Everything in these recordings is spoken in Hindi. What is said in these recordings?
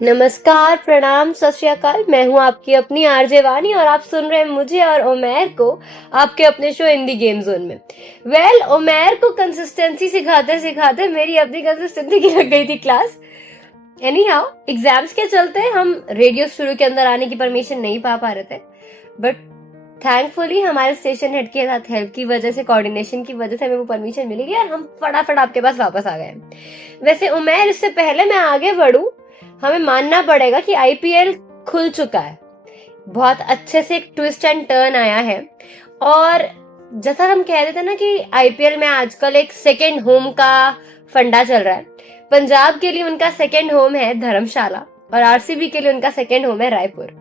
नमस्कार, प्रणाम, सत श्री अकाल। मैं हूँ आपकी अपनी आरजे वानी और आप सुन रहे हैं मुझे और उमैर को आपके अपने शो हिंदी गेम जोन में। उमैर को कंसिस्टेंसी सिखाते सिखाते मेरी अपनी कंसिस्टेंसी की लग गई थी क्लास। एनीहाउ, एग्जाम्स के चलते हम रेडियो स्टूडियो के अंदर आने की परमिशन नहीं पा रहे थे, बट थैंकफुली हमारे स्टेशन हेड के साथ हेल्प की वजह से, कोऑर्डिनेशन की वजह से हमें वो परमिशन मिली और हम फटाफट आपके पास वापस आ गए। वैसे उमैर, इससे पहले मैं आगे बढ़ूं, हमें मानना पड़ेगा कि आईपीएल खुल चुका है, बहुत अच्छे से एक ट्विस्ट एंड टर्न आया है। और जैसा हम कह रहे थे ना कि आईपीएल में आजकल एक सेकेंड होम का फंडा चल रहा है। पंजाब के लिए उनका सेकेंड होम है धर्मशाला और आरसीबी के लिए उनका सेकेंड होम है रायपुर।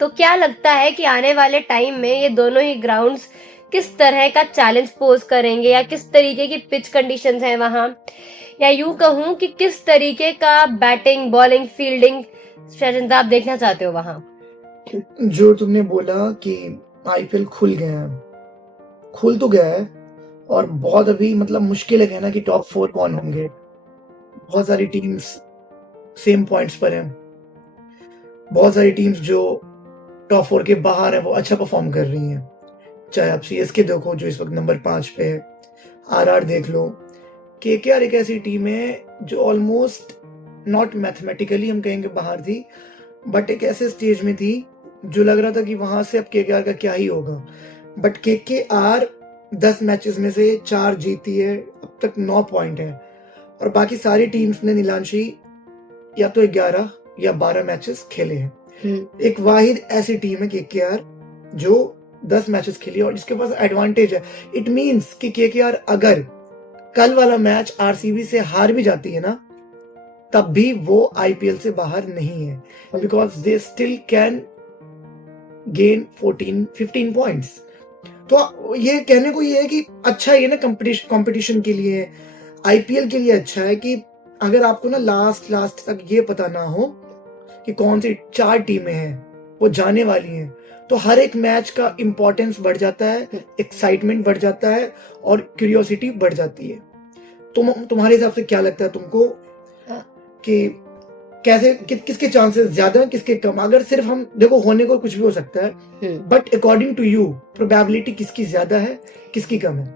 तो क्या लगता है कि आने वाले टाइम में ये दोनों ही ग्राउंड्स किस तरह का चैलेंज पोज करेंगे, या किस तरीके की पिच कंडीशंस हैं वहां, या यूं कहूं कि किस तरीके का बैटिंग, बॉलिंग, फील्डिंग स्ट्रेटजी आप देखना चाहते हो वहां? जो तुमने बोला कि आईपीएल खुल गया है, खुल तो गया है और बहुत अभी मतलब मुश्किल है कहना कि टॉप 4 कौन होंगे। बहुत सारी टीम्स सेम पॉइंट्स पर हैं, बहुत सारी टीम्स जो टॉप 4 के बाहर है वो अच्छा परफॉर्म कर रही हैं। चाहे आप सीएसके देखो जो इस वक्त नंबर 5 पे है, आरआर देख लो, केकेआर एक ऐसी टीम है जो ऑलमोस्ट नॉट मैथमेटिकली हम कहेंगे बाहर थी, बट एक ऐसे स्टेज में थी जो लग रहा था कि वहां से अब केकेआर का क्या ही होगा। बट केकेआर 10 मैचेस में से 4 जीती है, अब तक 9 पॉइंट है और बाकी सारी टीम्स ने नीलांशी या तो 11 या 12 मैचेस खेले हैं। एक वाहिद ऐसी टीम है केकेआर जो 10 मैचेस खेली और जिसके पास एडवांटेज है। इट मींस कि केकेआर अगर कल वाला मैच आरसीबी से हार भी जाती है ना, तब भी वो आईपीएल से बाहर नहीं है, because they still can gain 14-15 points. तो ये कहने को ये है कि अच्छा है ना, कंपटीशन के लिए, आईपीएल के लिए अच्छा है कि अगर आपको ना लास्ट तक ये पता ना हो कि कौन सी 4 टीमें हैं वो जाने वाली हैं, तो हर एक मैच का इंपॉर्टेंस बढ़ जाता है, एक्साइटमेंट बढ़ जाता है और क्यूरियोसिटी बढ़ जाती है। तुम्हारे हिसाब से क्या लगता है तुमको कि कैसे किसके चांसेस ज्यादा हैं, किसके कम? अगर सिर्फ हम देखो, होने को कुछ भी हो सकता है, but according to you probability किसकी ज्यादा है, किसकी कम है?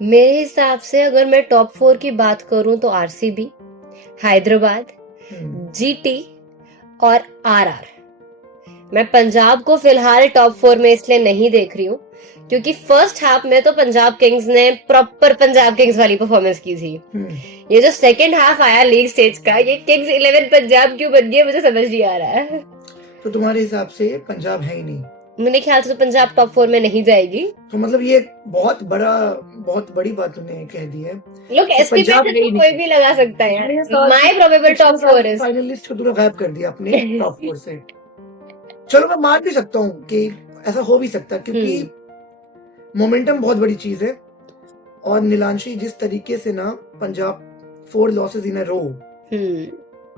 मेरे हिसाब से अगर मैं टॉप 4 की बात करूं तो आरसीबी, हैदराबाद, जीटी और आरआर। मैं पंजाब को फिलहाल टॉप 4 में इसलिए नहीं देख रही हूँ क्योंकि फर्स्ट हाफ में तो पंजाब किंग्स ने प्रॉपर पंजाब किंग्स वाली परफॉर्मेंस की थी। ये जो सेकंड हाफ आया लीग स्टेज का, ये किंग्स 11 पंजाब क्यों बन गया मुझे समझ नहीं आ रहा है। तो तुम्हारे हिसाब से पंजाब है ही नहीं? मेरे ख्याल से तो पंजाब टॉप 4 में नहीं जाएगी। तो मतलब ये बहुत बड़ी बात तुमने कह दी है। लोग एस्टिमेट तो कोई भी लगा सकता है यार। My probable top 4 is, finalist को तुमने गायब कर दिया अपने टॉप 4 से। चलो मैं मान भी सकता हूँ कि ऐसा हो भी सकता है क्योंकि मोमेंटम बहुत बड़ी चीज है और नीलांशी जिस तरीके से ना पंजाब 4 लॉसेस इन अ रो,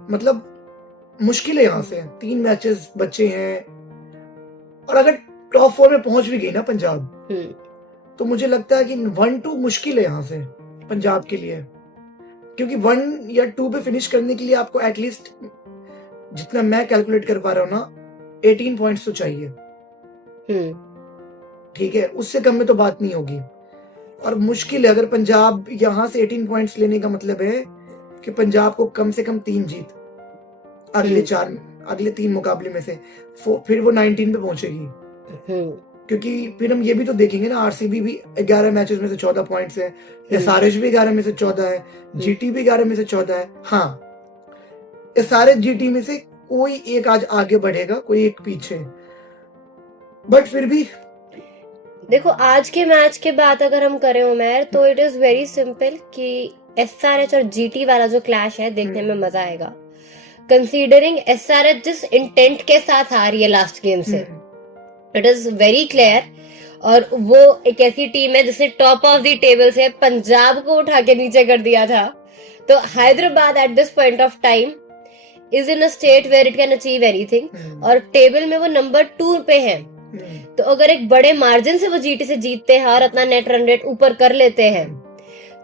मतलब मुश्किल है। यहाँ से 3 मैचेस बचे हैं और अगर टॉप 4 में पहुंच भी गई ना पंजाब, तो मुझे लगता है कि 1-2 मुश्किल है यहाँ से पंजाब के लिए, क्योंकि 1 या 2 पे फिनिश करने के लिए आपको एटलीस्ट, जितना मैं कैलकुलेट कर पा रहा हूँ ना, 18 पॉइंट्स तो चाहिए। ठीक है, उससे कम में तो बात नहीं होगी और मुश्किल है। अगर पंजाब यहाँ से 18 पॉइंट्स लेने का मतलब है कि पंजाब को कम से कम 3 जीत अगले 3 मुकाबले में से, फिर वो 19 पे पहुंचेगी। क्योंकि फिर हम ये भी तो देखेंगे ना, आरसीबी भी 11 मैचेस में से 14 पॉइंट्स है, एसआरएच भी 11 में से 14 है, जीटी भी 11 में से 14 है। हाँ, एसआरएच जीटी में से कोई एक आज आगे बढ़ेगा, कोई एक पीछे, बट फिर भी देखो आज के मैच के बाद अगर हम करें उमैर, तो इट इज वेरी सिंपल कि एसआरएच और जीटी वाला जो क्लैश है देखने में मजा आएगा, कंसीडरिंग एसआरएच जिस इंटेंट के साथ आ रही है लास्ट गेम से। इट इज वेरी क्लियर, और वो एक ऐसी टीम है जिसने टॉप ऑफ द टेबल से पंजाब को उठा के नीचे कर दिया था। तो Hyderabad at this point of time is in a state where it can achieve anything, और टेबल में वो नंबर 2 पे है। तो अगर एक बड़े मार्जिन से वो जीटी से जीतते हैं और अपना नेट रन रेट ऊपर कर लेते हैं,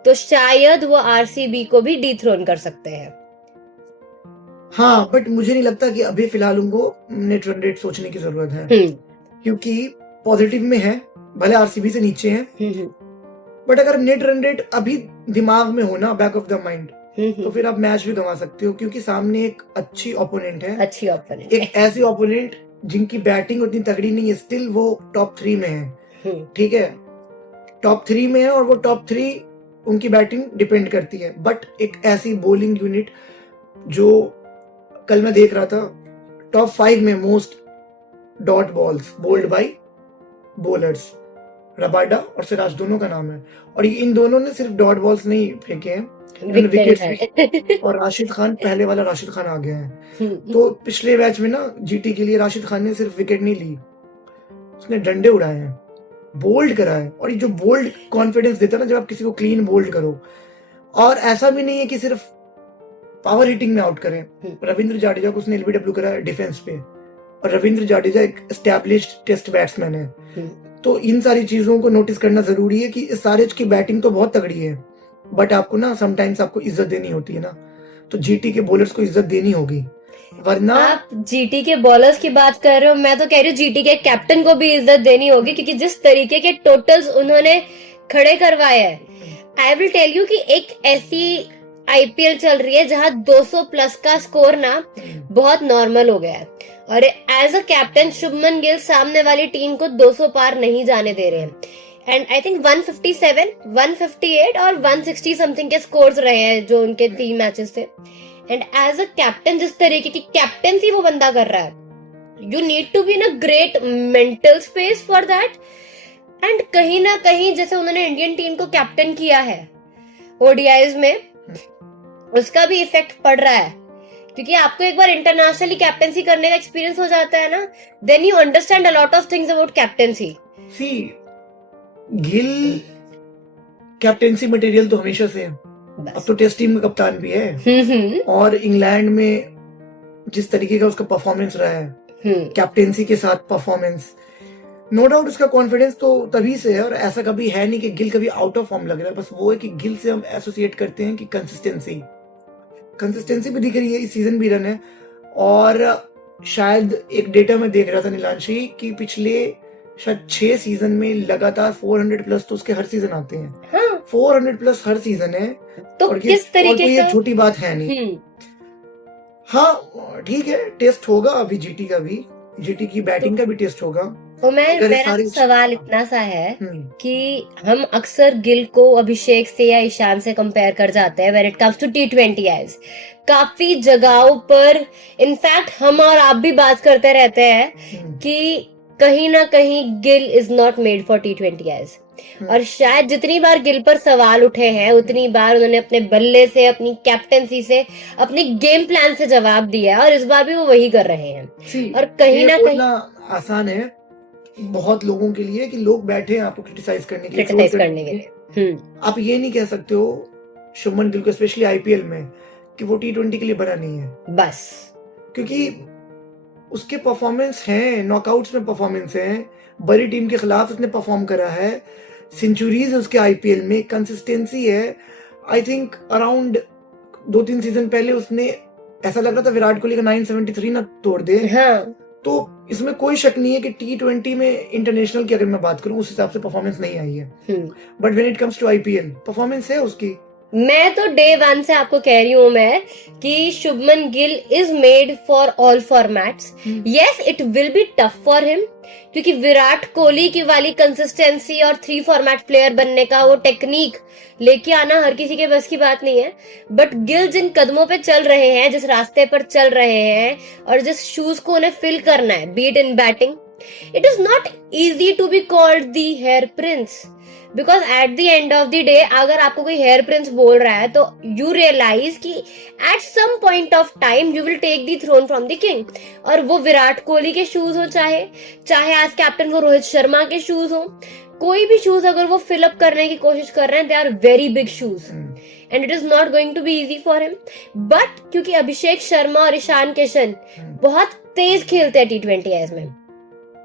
तो शायद वो आरसीबी को भी डिथ्रोन कर सकते हैं। हाँ, बट मुझे नहीं लगता कि अभी फिलहाल उनको नेट रन रेट सोचने की जरूरत है, क्योंकि पॉजिटिव में है, भले आरसीबी से नीचे है, बट अगर नेट रन रेट अभी दिमाग में हो ना, बैक ऑफ द माइंड, तो फिर आप मैच भी गंवा सकते हो, क्योंकि सामने एक अच्छी ओपोनेंट है, एक ऐसी ओपोनेंट जिनकी बैटिंग उतनी तगड़ी नहीं है, स्टिल वो टॉप 3 में है, ठीक है, टॉप 3 में है, और वो टॉप 3 उनकी बैटिंग डिपेंड करती है, बट एक ऐसी बॉलिंग यूनिट जो कल मैं देख रहा था टॉप 5 में most dot balls bowled by bowlers, Rabada और सिराज दोनों का नाम है, और इन दोनों ने सिर्फ डॉट बॉल्स नहीं फेंके हैं, विकेट्स भी, और राशिद खान पहले वाला राशिद खान आ गया है। तो पिछले मैच में ना जीटी के लिए राशिद खान ने सिर्फ विकेट नहीं ली, उसने डंडे उड़ाए हैं, बोल्ड करा है, और ये जो बोल्ड कॉन्फिडेंस देता है ना जब आप किसी को क्लीन बोल्ड करो, और ऐसा भी नहीं है कि सिर्फ पावर हिटिंग में आउट करें, रविंद्र जाडेजा को उसने एलबीडब्ल्यू करा है डिफेंस पे, और रविंद्र जाडेजा एक एस्टैब्लिश्ड टेस्ट बैट्समैन है, तो इन सारी चीजों को नोटिस करना जरूरी है कि इस सारे की बैटिंग तो बहुत तगड़ी है, बट आपको ना समटाइम्स आपको इज्जत देनी होती है ना, तो जीटी के बॉलर्स को इज्जत देनी होगी, वरना आप जीटी के बॉलर्स की बात कर रहे हो, मैं तो कह रही हूँ जीटी के कैप्टन को भी इज्जत देनी होगी, क्योंकि जिस तरीके के टोटल्स उन्होंने खड़े करवाए हैं। आई विल टेल यू कि एक ऐसी आईपीएल चल रही है जहां 200 प्लस का स्कोर ना बहुत नॉर्मल हो गया है, और as a captain Shubman Gill सामने वाली टीम को 200 पार नहीं जाने दे रहे हैं, एंड आई थिंक 157, 158 और 160 समथिंग के स्कोर्स रहे हैं जो उनके 3 मैचेस थे, एंड एज अ कैप्टन जिस तरीके की कैप्टनसी वो बंदा कर रहा है, you need to be in a great mental space for that, and कहीं ना कहीं जैसे उन्होंने इंडियन टीम को कैप्टन किया है ओडीआईज में, उसका भी इफेक्ट पड़ रहा है, क्योंकि आपको एक बार इंटरनेशनली कैप्टेंसी करने का एक्सपीरियंस हो जाता है ना, then you understand a lot of things about captaincy. See Gill captaincy material तो हमेशा से है, अब तो टेस्ट टीम का कप्तान भी है, और इंग्लैंड में जिस तरीके का उसका परफॉर्मेंस रहा है, कैप्टेंसी के साथ परफॉर्मेंस, नो डाउट उसका कॉन्फिडेंस तो तभी से है, और ऐसा कभी है नहीं कि गिल कभी आउट ऑफ फॉर्म लग रहा है, बस वो है कि गिल से हम एसोसिएट करते हैं कि कंसिस्टेंसी भी दिख रही है, इस सीजन भी रन है, और शायद एक डेटा में देख रहा था नीलांशी कि पिछले शायद 6 सीजन में लगातार 400 प्लस तो उसके हर सीजन आते हैं, हाँ। 400 प्लस हर सीजन है, तो और किस तरीके और का ये छोटी बात है नहीं। हाँ ठीक है, टेस्ट होगा अभी जीटी का भी, जीटी की बैटिंग का भी टेस्ट होगा। तो मेरा सवाल इतना सा है कि हम अक्सर गिल को अभिषेक से या ईशान से कंपेयर कर जाते हैं when it comes to T20 age, काफी जगहों पर इनफैक्ट हम और आप भी बात करते रहते हैं कि कहीं ना कहीं Gill is not made for T20 age, और शायद जितनी बार गिल पर सवाल उठे हैं उतनी बार उन्होंने अपने बल्ले से, अपनी कैप्टेंसी से, अपनी गेम प्लान से जवाब दिया है, और इस बार भी वो वही कर रहे हैं। और कहीं ना कहीं आसान है बहुत लोगों के लिए कि लोग बैठे हैं आपको क्रिटिसाइज करने के लिए, आप ये नहीं कह सकते हो शुभमन गिल को स्पेशली आईपीएल में कि वो टी20 के लिए बना नहीं है, बस क्योंकि उसके परफॉर्मेंस हैं, नॉकआउट्स में परफॉर्मेंस है, बड़ी टीम के खिलाफ उसने परफॉर्म करा है, सेंचुरीज है उसके आईपीएल में, कंसिस्टेंसी है। आई थिंक अराउंड 2-3 सीजन पहले उसने ऐसा लग रहा था विराट कोहली का 973 ना तोड़ दे, तो इसमें कोई शक नहीं है कि टी20 में इंटरनेशनल की अगर मैं बात करूं उस हिसाब से परफॉर्मेंस नहीं आई है, but when it comes to IPL performance है उसकी। मैं तो डे 1 से आपको कह रही हूँ मैं कि Shubman Gill is made for all formats. Yes it will be tough for him, क्योंकि विराट कोहली की वाली कंसिस्टेंसी और 3 फॉर्मेट प्लेयर बनने का वो टेक्निक लेके आना हर किसी के बस की बात नहीं है, बट गिल जिन कदमों पे चल रहे हैं, जिस रास्ते पर चल रहे हैं, और जिस शूज को उन्हें फिल करना है, be it in batting, it is not easy to be called the heir prince, because at the end of the day अगर आपको कोई हेयर प्रिंस बोल रहा है तो यू रियलाइज कि at some point of time you will take the throne from the king, और वो विराट कोहली के शूज हो, चाहे आज कैप्टन वो रोहित शर्मा के शूज हो, कोई भी शूज अगर वो फिल अप करने की कोशिश कर रहे हैं, they are very big shoes and it is not going to be easy for him. But क्योंकि अभिषेक शर्मा और ईशान किशन बहुत तेज खेलते हैं टी20 एज में,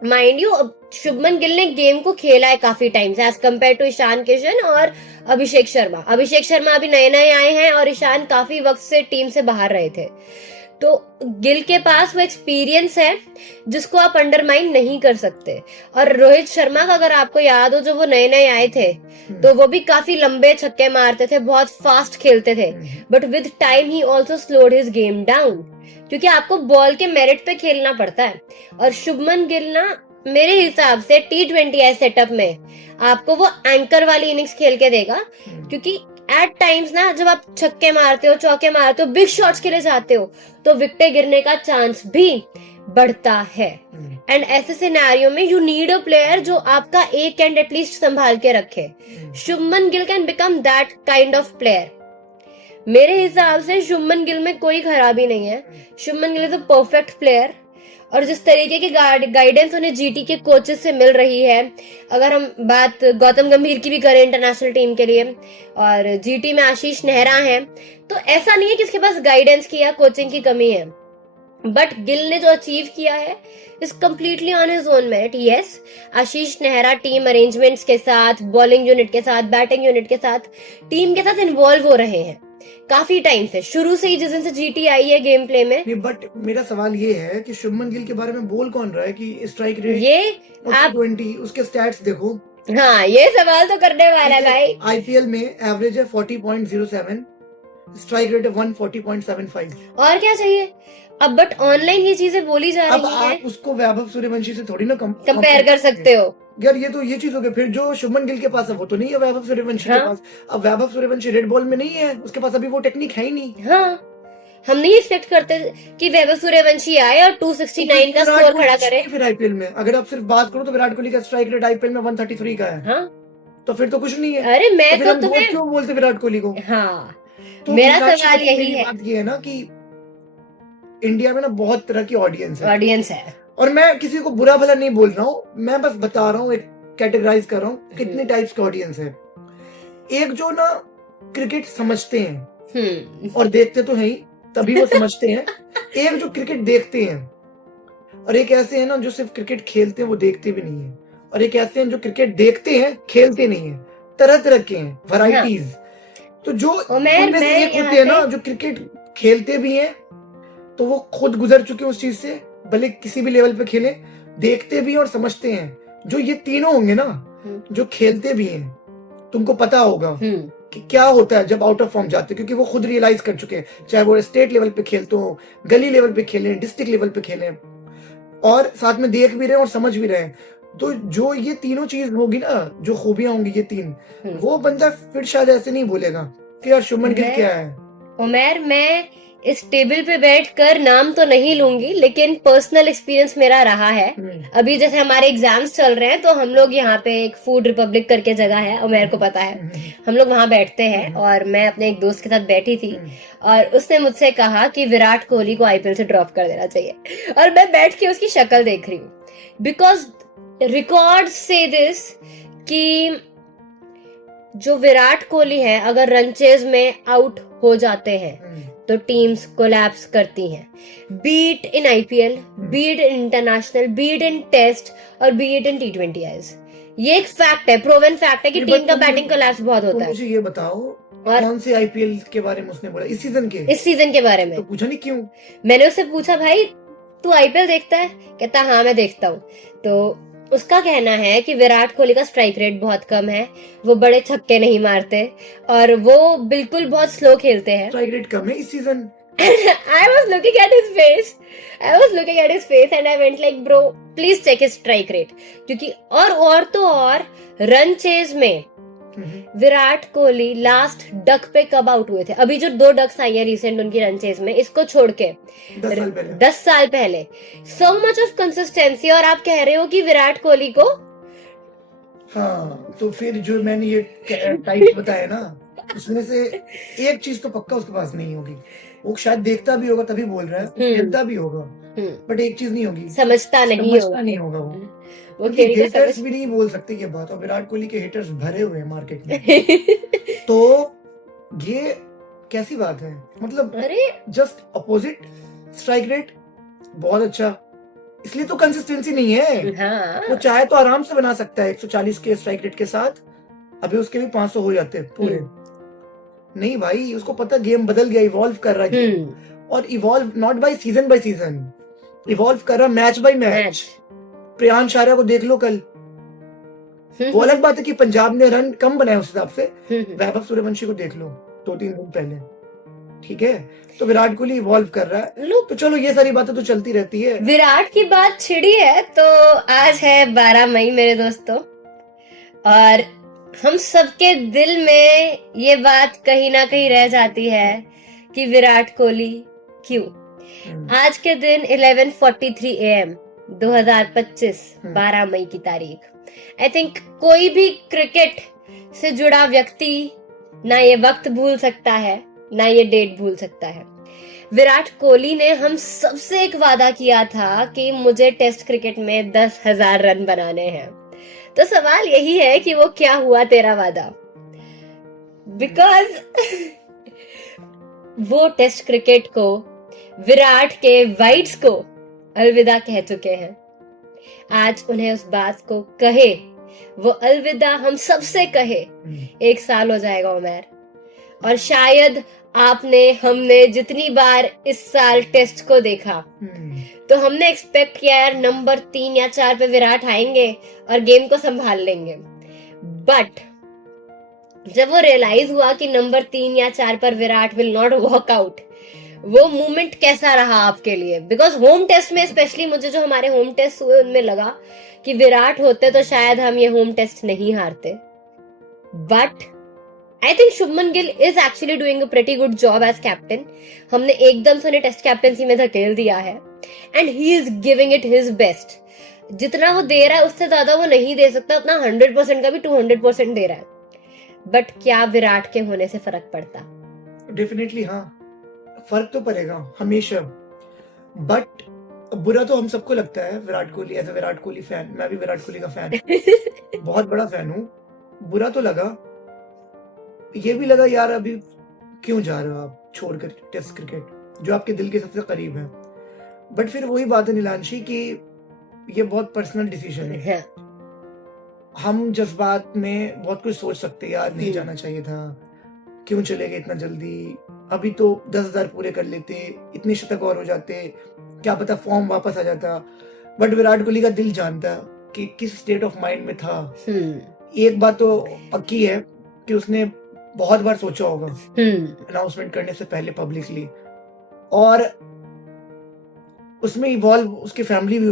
माइंड यू शुभमन गिल ने गेम को खेला है काफी टाइम से as compare to Ishan Kishan और अभिषेक शर्मा। अभी नए नए आए हैं और ईशान काफी वक्त से टीम से बाहर रहे थे, तो गिल के पास वो एक्सपीरियंस है जिसको आप अंडरमाइन नहीं कर सकते। और रोहित शर्मा का अगर आपको याद हो, जो वो नए नए आए थे तो वो भी काफी लंबे छक्के मारते थे, बहुत फास्ट खेलते थे, but with time he also slowed his game down, क्योंकि आपको बॉल के मेरिट पे खेलना पड़ता है। और शुभमन गिल ना मेरे हिसाब से T20 सेटअप में आपको वो एंकर वाली इनिंग्स खेल के देगा, क्योंकि एट टाइम्स ना जब आप छक्के मारते हो, चौके मारते हो, बिग शॉट्स के लिए जाते हो, तो विकेटें गिरने का चांस भी बढ़ता है। एंड ऐसे सिनेरियो में यू नीड अ प्लेयर जो आपका एक एंड एटलीस्ट संभाल के रखे। Shubman Gill can become that kind of player. मेरे हिसाब से शुभमन गिल में कोई खराबी नहीं है। Shubman Gill is a perfect player. और जिस तरीके की गाइडेंस उन्हें जीटी के कोचेस से मिल रही है, अगर हम बात गौतम गंभीर की भी करें इंटरनेशनल टीम के लिए, और जीटी में आशीष नेहरा हैं, तो ऐसा नहीं है कि इसके पास गाइडेंस की या कोचिंग की कमी है। बट गिल ने जो अचीव किया है is completely on his own merit. Yes, Ashish Nehra team arrangements के साथ, बॉलिंग यूनिट के साथ, बैटिंग यूनिट के साथ, टीम के साथ इन्वॉल्व हो रहे हैं काफी टाइम से, शुरू से ही जिस दिन से जीटी आई है गेम प्ले में। नहीं, बट मेरा सवाल ये है कि शुभमन गिल के बारे में बोल कौन रहा है कि स्ट्राइक रेट, ये आप 20 उसके स्टैट्स देखो। हाँ, ये सवाल तो करने वाला है भाई। आईपीएल में एवरेज है 40.07, स्ट्राइक रेट है 140.75। और क्या चाहिए अब? बट ऑनलाइन ये चीजें बोली जा अब रही है, आप उसको वैभव सूर्यवंशी से थोड़ी ना कंपेयर कर सकते हो। यार ये तो ये चीज हो गई। फिर जो शुभमन गिल के पास है वो तो नहीं है वैभव सूर्यवंशी के पास। अब वैभव सूर्यवंशी रेड बॉल में नहीं है, उसके पास अभी वो टेक्निक है ही नहीं। हाँ, हम नहीं एक्सपेक्ट करते कि वैभव सूर्यवंशी आए और 269 का स्कोर खड़ा करे। फिर आईपीएल में अगर आप सिर्फ बात करो तो विराट कोहली का स्ट्राइक रेट आईपीएल में 133 का है। हाँ, तो फिर तो कुछ नहीं है। अरे मैं तो तुम्हें क्यों बोलते विराट कोहली को? हाँ, तो मेरा सवाल यही है। बात ये है ना कि इंडिया में ना बहुत तरह की ऑडियंस है, और मैं किसी को बुरा भला नहीं बोल रहा हूँ, मैं बस बता रहा हूँ, एक कैटेगराइज कर रहा हूँ कितने टाइप्स के ऑडियंस है। एक जो ना क्रिकेट समझते हैं और देखते तो है ही, तभी वो समझते हैं। एक जो क्रिकेट देखते हैं, और एक ऐसे हैं ना जो सिर्फ क्रिकेट खेलते हैं, वो देखते भी नहीं है। और एक ऐसे हैं जो क्रिकेट देखते हैं, खेलते नहीं है। तरह तरह के हैं, वैरायटीज। तो जो उनमें से एक होते हैं ना जो क्रिकेट खेलते भी हैं, तो वो खुद गुजर चुके हैं उस चीज से, भले किसी भी लेवल पे खेले, देखते भी हैं और समझते हैं। जो ये तीनों होंगे ना, जो खेलते भी हैं, तुमको पता होगा कि क्या होता है जब आउट ऑफ फॉर्म जाते हैं, क्योंकि वो खुद रियलाइज कर चुके हैं, चाहे वो स्टेट लेवल पे खेलते हो, गली लेवल पे खेलें, डिस्ट्रिक्ट लेवल पे खेलें, और साथ में देख भी रहे हैं और समझ भी रहे हैं। तो जो ये तीनों चीज होगी ना, जो खूबियां होंगी ये तीन, वो बंदा फिर शायद ऐसे नहीं बोलेगा कि यार शुभमन गिल क्या है। उमर, मैं इस टेबल पे बैठकर नाम तो नहीं लूंगी, लेकिन पर्सनल एक्सपीरियंस मेरा रहा है। अभी जैसे हमारे एग्जाम्स चल रहे हैं, तो हम लोग यहाँ पे एक फूड रिपब्लिक करके जगह है, उमर को पता है, हम लोग वहां बैठते हैं। और मैं अपने एक दोस्त के साथ बैठी थी और उसने मुझसे कहा कि विराट कोहली को आईपीएल से ड्रॉप कर देना चाहिए। और मैं बैठ के उसकी शक्ल देख रही हूँ, बिकॉज रिकॉर्ड से दिस कि जो विराट कोहली है, अगर रनचेज में आउट हो जाते हैं तो टीम्स कोलैप्स करती हैं, be it in IPL, be it in international, be it in test और बीट इन T20Is। ये एक फैक्ट है, प्रूवन फैक्ट है कि टीम का बैटिंग कोलैप्स बहुत होता है। मुझे ये बताओ, कौन से आईपीएल के बारे में उसने बोला? इस सीजन के बारे में। तो पूछा नहीं क्यों? मैंने उससे पूछा, भाई तू आईपीएल देखता है? कहता हाँ मैं देखता हूँ। तो उसका कहना है कि विराट कोहली का स्ट्राइक रेट बहुत कम है, वो बड़े छक्के नहीं मारते और वो बिल्कुल बहुत स्लो खेलते हैं। स्ट्राइक रेट कम है इस season. I was looking at his face and I went like, bro, please check his strike rate। क्योंकि और रन चेज में विराट कोहली लास्ट डक पे कब आउट हुए थे? अभी जो 2 डक्स आई है रिसेंट उनकी रन चेज में, इसको छोड़ के 10 साल पहले। So much of consistency. और आप कह रहे हो कि विराट कोहली को, हाँ, तो फिर जो मैंने ये टाइप बताया ना, उसमें से एक चीज तो पक्का उसके पास नहीं होगी। वो शायद देखता भी होगा तभी बोल रहा है, खेलता भी होगा, बट एक चीज नहीं होगी, समझता नहीं होगा वो हेटर्स भी नहीं बोल सकते ये बात। और विराट कोहली के हेटर्स भरे हुए हैं मार्केट में। तो ये कैसी बात है? मतलब जस्ट अपोजिट, स्ट्राइक रेट बहुत अच्छा, इसलिए तो कंसिस्टेंसी नहीं है। हाँ। वो चाहे तो आराम से बना सकता है 140 के स्ट्राइक रेट के साथ, अभी उसके भी 500 हो जाते हैं पूरे। नहीं भाई, उसको पता गेम बदल गया, इवॉल्व कर रहा है। और evolve not by season, evolve कर रहा match by match. Priyansh Arya को देख लो कल, वो अलग बात है कि पंजाब ने रन कम बनाए उस हिसाब से, वैभव सूर्यवंशी को देख लो 2-3 दिन पहले, ठीक है। तो विराट कोहली इवॉल्व कर रहा है। लोग तो चलो ये सारी बातें तो चलती रहती है। विराट की बात छिड़ी है तो आज है 12 मई मेरे दोस्तों, और हम सबके दिल में ये बात कहीं ना कहीं रह जाती है कि विराट कोहली क्यों। आज के दिन 11:43 AM 2025 12 मई की तारीख, आई थिंक कोई भी क्रिकेट से जुड़ा व्यक्ति ना ये वक्त भूल सकता है ना ये डेट भूल सकता है। विराट कोहली ने हम सबसे एक वादा किया था कि मुझे टेस्ट क्रिकेट में 10,000 रन बनाने हैं। तो सवाल यही है कि वो क्या हुआ तेरा वादा, बिकॉज वो टेस्ट क्रिकेट को, विराट के वाइड्स को अलविदा कह चुके हैं। आज उन्हें उस बात को कहे, वो अलविदा हम सबसे कहे। 1 साल हो जाएगा उमर, और शायद आपने, हमने जितनी बार इस साल टेस्ट को देखा तो हमने एक्सपेक्ट किया यार नंबर 3 या 4 पे विराट आएंगे और गेम को संभाल लेंगे। बट जब वो रियलाइज हुआ कि नंबर 3 या 4 पर Virat will not walk out, वो मोमेंट कैसा रहा आपके लिए? बिकॉज होम टेस्ट में स्पेशली मुझे जो हमारे होम टेस्ट हुए उनमें लगा कि विराट होते तो शायद हम ये होम टेस्ट नहीं हारते। But I think Shubman Gill is actually doing a pretty good job as captain. हमने एकदम से उन्हें टेस्ट कैप्टनसी में धकेल दिया है and he is giving it his best. जितना वो दे रहा है उससे ज्यादा वो नहीं दे सकता, उतना 100% का भी 200% दे रहा है। बट क्या विराट के होने से फर्क पड़ता? डेफिनेटली हाँ, फर्क तो पड़ेगा हमेशा। बट बुरा तो हम सबको लगता है Virat Kohli, as a Virat Kohli fan, मैं भी विराट कोहली का फैन बहुत बड़ा फैन हूँ। बुरा तो लगा, ये भी लगा यार अभी क्यों जा रहे हो आप छोड़कर टेस्ट क्रिकेट जो आपके दिल के सबसे करीब है। बट फिर वही बात है नीलांशी कि ये बहुत पर्सनल डिसीजन है। हम जज्बात में बहुत कुछ सोच सकते हैं, यार नहीं जाना चाहिए था, क्यों चले गए इतना जल्दी, अभी तो 10,000 पूरे कर लेते, इतने शतक और हो जाते, क्या पता फॉर्म वापस आ जाता। बट विराट कोहली का दिल जानता कि किस स्टेट ऑफ माइंड में था। एक बात तो पक्की है कि उसने बहुत बार सोचा होगा अनाउंसमेंट करने से पहले पब्लिकली, और उसमें इन्वॉल्व उसकी फैमिली भी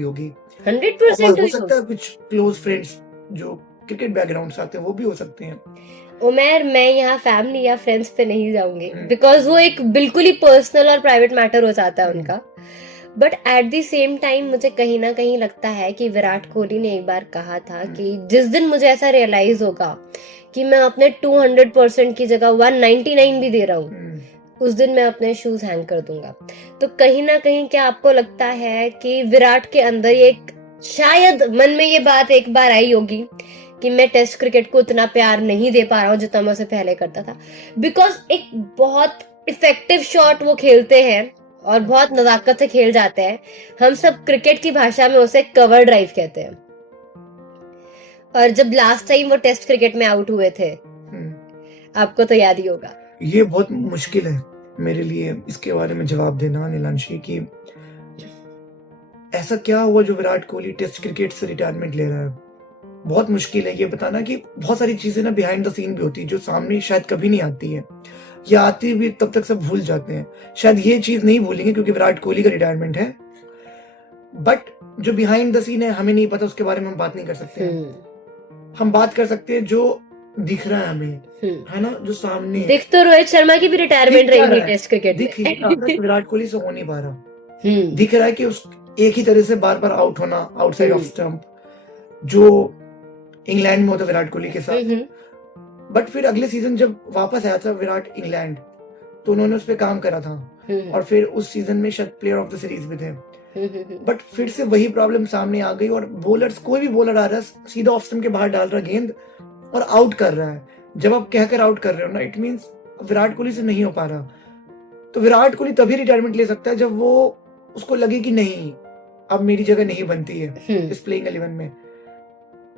होगी, 100% हो सकता है कुछ क्लोज फ्रेंड्स जो क्रिकेट बैकग्राउंड से आते हैं वो भी हो सकते हैं। उमर, मैं यहाँ फैमिली या फ्रेंड्स पे नहीं जाऊंगी बिकॉज वो एक बिल्कुल ही पर्सनल और प्राइवेट मैटर हो जाता है उनका। But at the same time मुझे कहीं ना कहीं लगता है कि विराट कोहली ने एक बार कहा था कि जिस दिन मुझे ऐसा रियलाइज होगा कि मैं अपने 200% की जगह 199 भी दे रहा हूँ, उस दिन मैं अपने शूज हैंग कर दूंगा। तो कहीं ना कहीं क्या आपको लगता है कि विराट के अंदर एक, शायद मन में ये बात एक बार आई होगी कि मैं टेस्ट क्रिकेट को उतना प्यार नहीं दे पा रहा हूँ जितना मैं उसे पहले करता था, बिकॉज एक बहुत इफेक्टिव शॉट वो खेलते हैं और बहुत नजाकत से खेल जाते हैं। हम सब क्रिकेट की भाषा में उसे कवर ड्राइव कहते हैं। और जब लास्ट टाइम वो टेस्ट क्रिकेट में आउट हुए थे, आपको तो याद ही होगा। ये बहुत मुश्किल है मेरे लिए इसके बारे में जवाब देना नीलांशी, कि ऐसा क्या हुआ जो विराट कोहली टेस्ट क्रिकेट से रिटायरमेंट ले रहा है। बहुत मुश्किल है ये बताना, कि बहुत सारी चीजें ना बिहाइंड द सीन भी होती है जो सामने शायद कभी नहीं आती है, या आती भी तब तक सब भूल जाते हैं। शायद ये चीज नहीं भूलेंगे क्योंकि विराट कोहली का रिटायरमेंट है, बट जो बिहाइंड द सीन है हमें नहीं पता, उसके बारे में हम बात नहीं कर सकते हैं। हम बात कर सकते हैं जो दिख रहा है हमें, है ना, जो सामने दिख तो रोहित शर्मा की भी रिटायरमेंट रही टेस्ट क्रिकेट दिख विराट कोहली से हो नहीं पा रहा। दिख रहा है कि उस एक ही तरह से बार बार आउट होना आउटसाइड ऑफ स्टंप, जो इंग्लैंड में होता विराट कोहली के साथ। बट फिर अगले सीजन जब वापस आया था विराट इंग्लैंड, तो उन्होंने उस पर काम करा था, और फिर उस सीजन में शायद प्लेयर ऑफ द सीरीज भी थे। बट फिर से वही प्रॉब्लम सामने आ गई, और बॉलर्स, कोई भी बॉलर आ रहा है सीधा ऑफ स्टंप के बाहर डाल रहा है गेंद और आउट कर रहा है। जब आप कहकर आउट कर रहे हो ना, इट मींस विराट कोहली से नहीं हो पा रहा। तो विराट कोहली तभी रिटायरमेंट ले सकता है जब वो, उसको लगे कि नहीं अब मेरी जगह नहीं बनती है इस प्लेइंग 11 में,